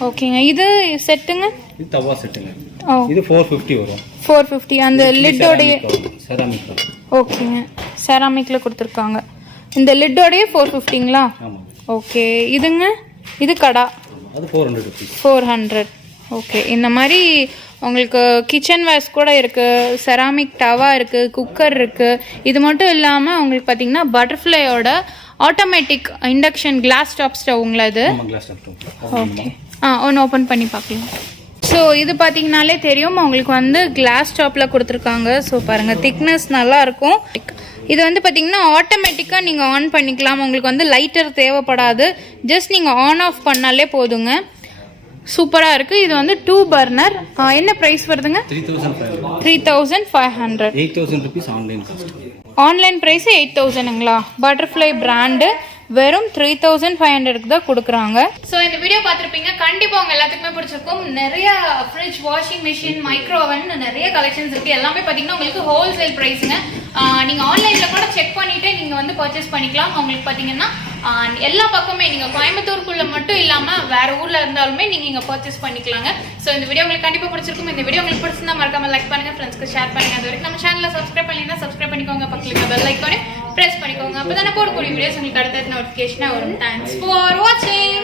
ஓகேங்க. இது செட்டுங்க? இது தவா செட்டுங்க. இது 450 வரும். 450. அந்த லிட்டோடைய செராமிக். ஓகேங்க. செராமிக்கில் கொடுத்துருக்காங்க. இந்த லிட்டோடைய 450ங்களா? ஆமாம். ஓகே. இதுங்க? இது கடா, அது 400 ருபீஸ். 400. ஓகே. இந்த மாதிரி உங்களுக்கு கிச்சன் வேர்ஸ் கூட இருக்குது, செராமிக் டவா இருக்குது, குக்கர் இருக்குது. இது மட்டும் இல்லாமல் உங்களுக்கு பார்த்தீங்கன்னா பட்டர்ஃப்ளையோட ஆட்டோமேட்டிக் இண்டக்ஷன் கிளாஸ் டாப் ஸ்டவ்ங்களா இது? ஓகே. ஒன்று ஓப்பன் பண்ணி பார்க்கலாம். ஸோ இது பார்த்தீங்கனாலே தெரியும், உங்களுக்கு வந்து கிளாஸ் டாப்பில் கொடுத்துருக்காங்க. ஸோ பாருங்கள், திக்னஸ் நல்லாயிருக்கும். இது வந்து பார்த்தீங்கன்னா ஆட்டோமேட்டிக்காக நீங்கள் ஆன் பண்ணிக்கலாம். உங்களுக்கு வந்து லைட்டர் தேவைப்படாது, ஜஸ்ட் நீங்கள் ஆன் ஆஃப் பண்ணாலே போதுங்க. சூப்பராக இருக்குது. இது வந்து 2 பர்னர். என்ன ப்ரைஸ் வருதுங்க? 3500. 8000 rupees online cost. Online price 8000ங்களா? பட்டர்ஃப்ளை பிராண்டு வெறும் 3500க்கு தான் கொடுக்குறாங்க. ஸோ இந்த வீடியோ பார்த்துருப்பீங்க, கண்டிப்பாக உங்கள் எல்லாத்துக்குமே பிடிச்சிருக்கும். நிறைய ஃப்ரிட்ஜ், வாஷிங் மிஷின், மைக்ரோவன் நிறைய கலெக்ஷன்ஸ் இருக்குது. எல்லாமே பார்த்தீங்கன்னா உங்களுக்கு ஹோல்சேல் ப்ரைஸுங்க. நீங்கள் ஆன்லைனில் கூட செக் பண்ணிவிட்டு நீங்கள் வந்து பர்ச்சேஸ் பண்ணிக்கலாம். உங்களுக்கு பார்த்தீங்கன்னா எல்லா பக்கமே நீங்கள் கோயம்புத்தூருக்குள்ளே மட்டும் இல்லாமல் வேறு ஊரில் இருந்தாலுமே நீங்கள் இங்கே பர்ச்சேஸ் பண்ணிக்கலாங்க. ஸோ இந்த வீடியோ உங்களுக்கு கண்டிப்பாக பிடிச்சிருக்கும். இந்த வீடியோ உங்களுக்கு பிடிச்சிருந்தா மறக்காம லைக் பண்ணுங்கள், ஃப்ரெண்ட்ஸ்க்கு ஷேர் பண்ணுங்கள். அது வரைக்கும் நம்ம சேனலில் சப்ஸ்கிரைப் பண்ணிங்கன்னா சப்ஸ்கிரைப் பண்ணிக்கோங்க, பக்கத்தில் பெல் ஐக்கானே ப்ரெஸ் பண்ணிக்கோங்க. அப்போ தானே போடக்கூடிய வீடியோஸ் உங்களுக்கு அடுத்த நோட்டிஃபிகேஷனாக வரும். தேங்க்ஸ் ஃபார் வாட்சிங்.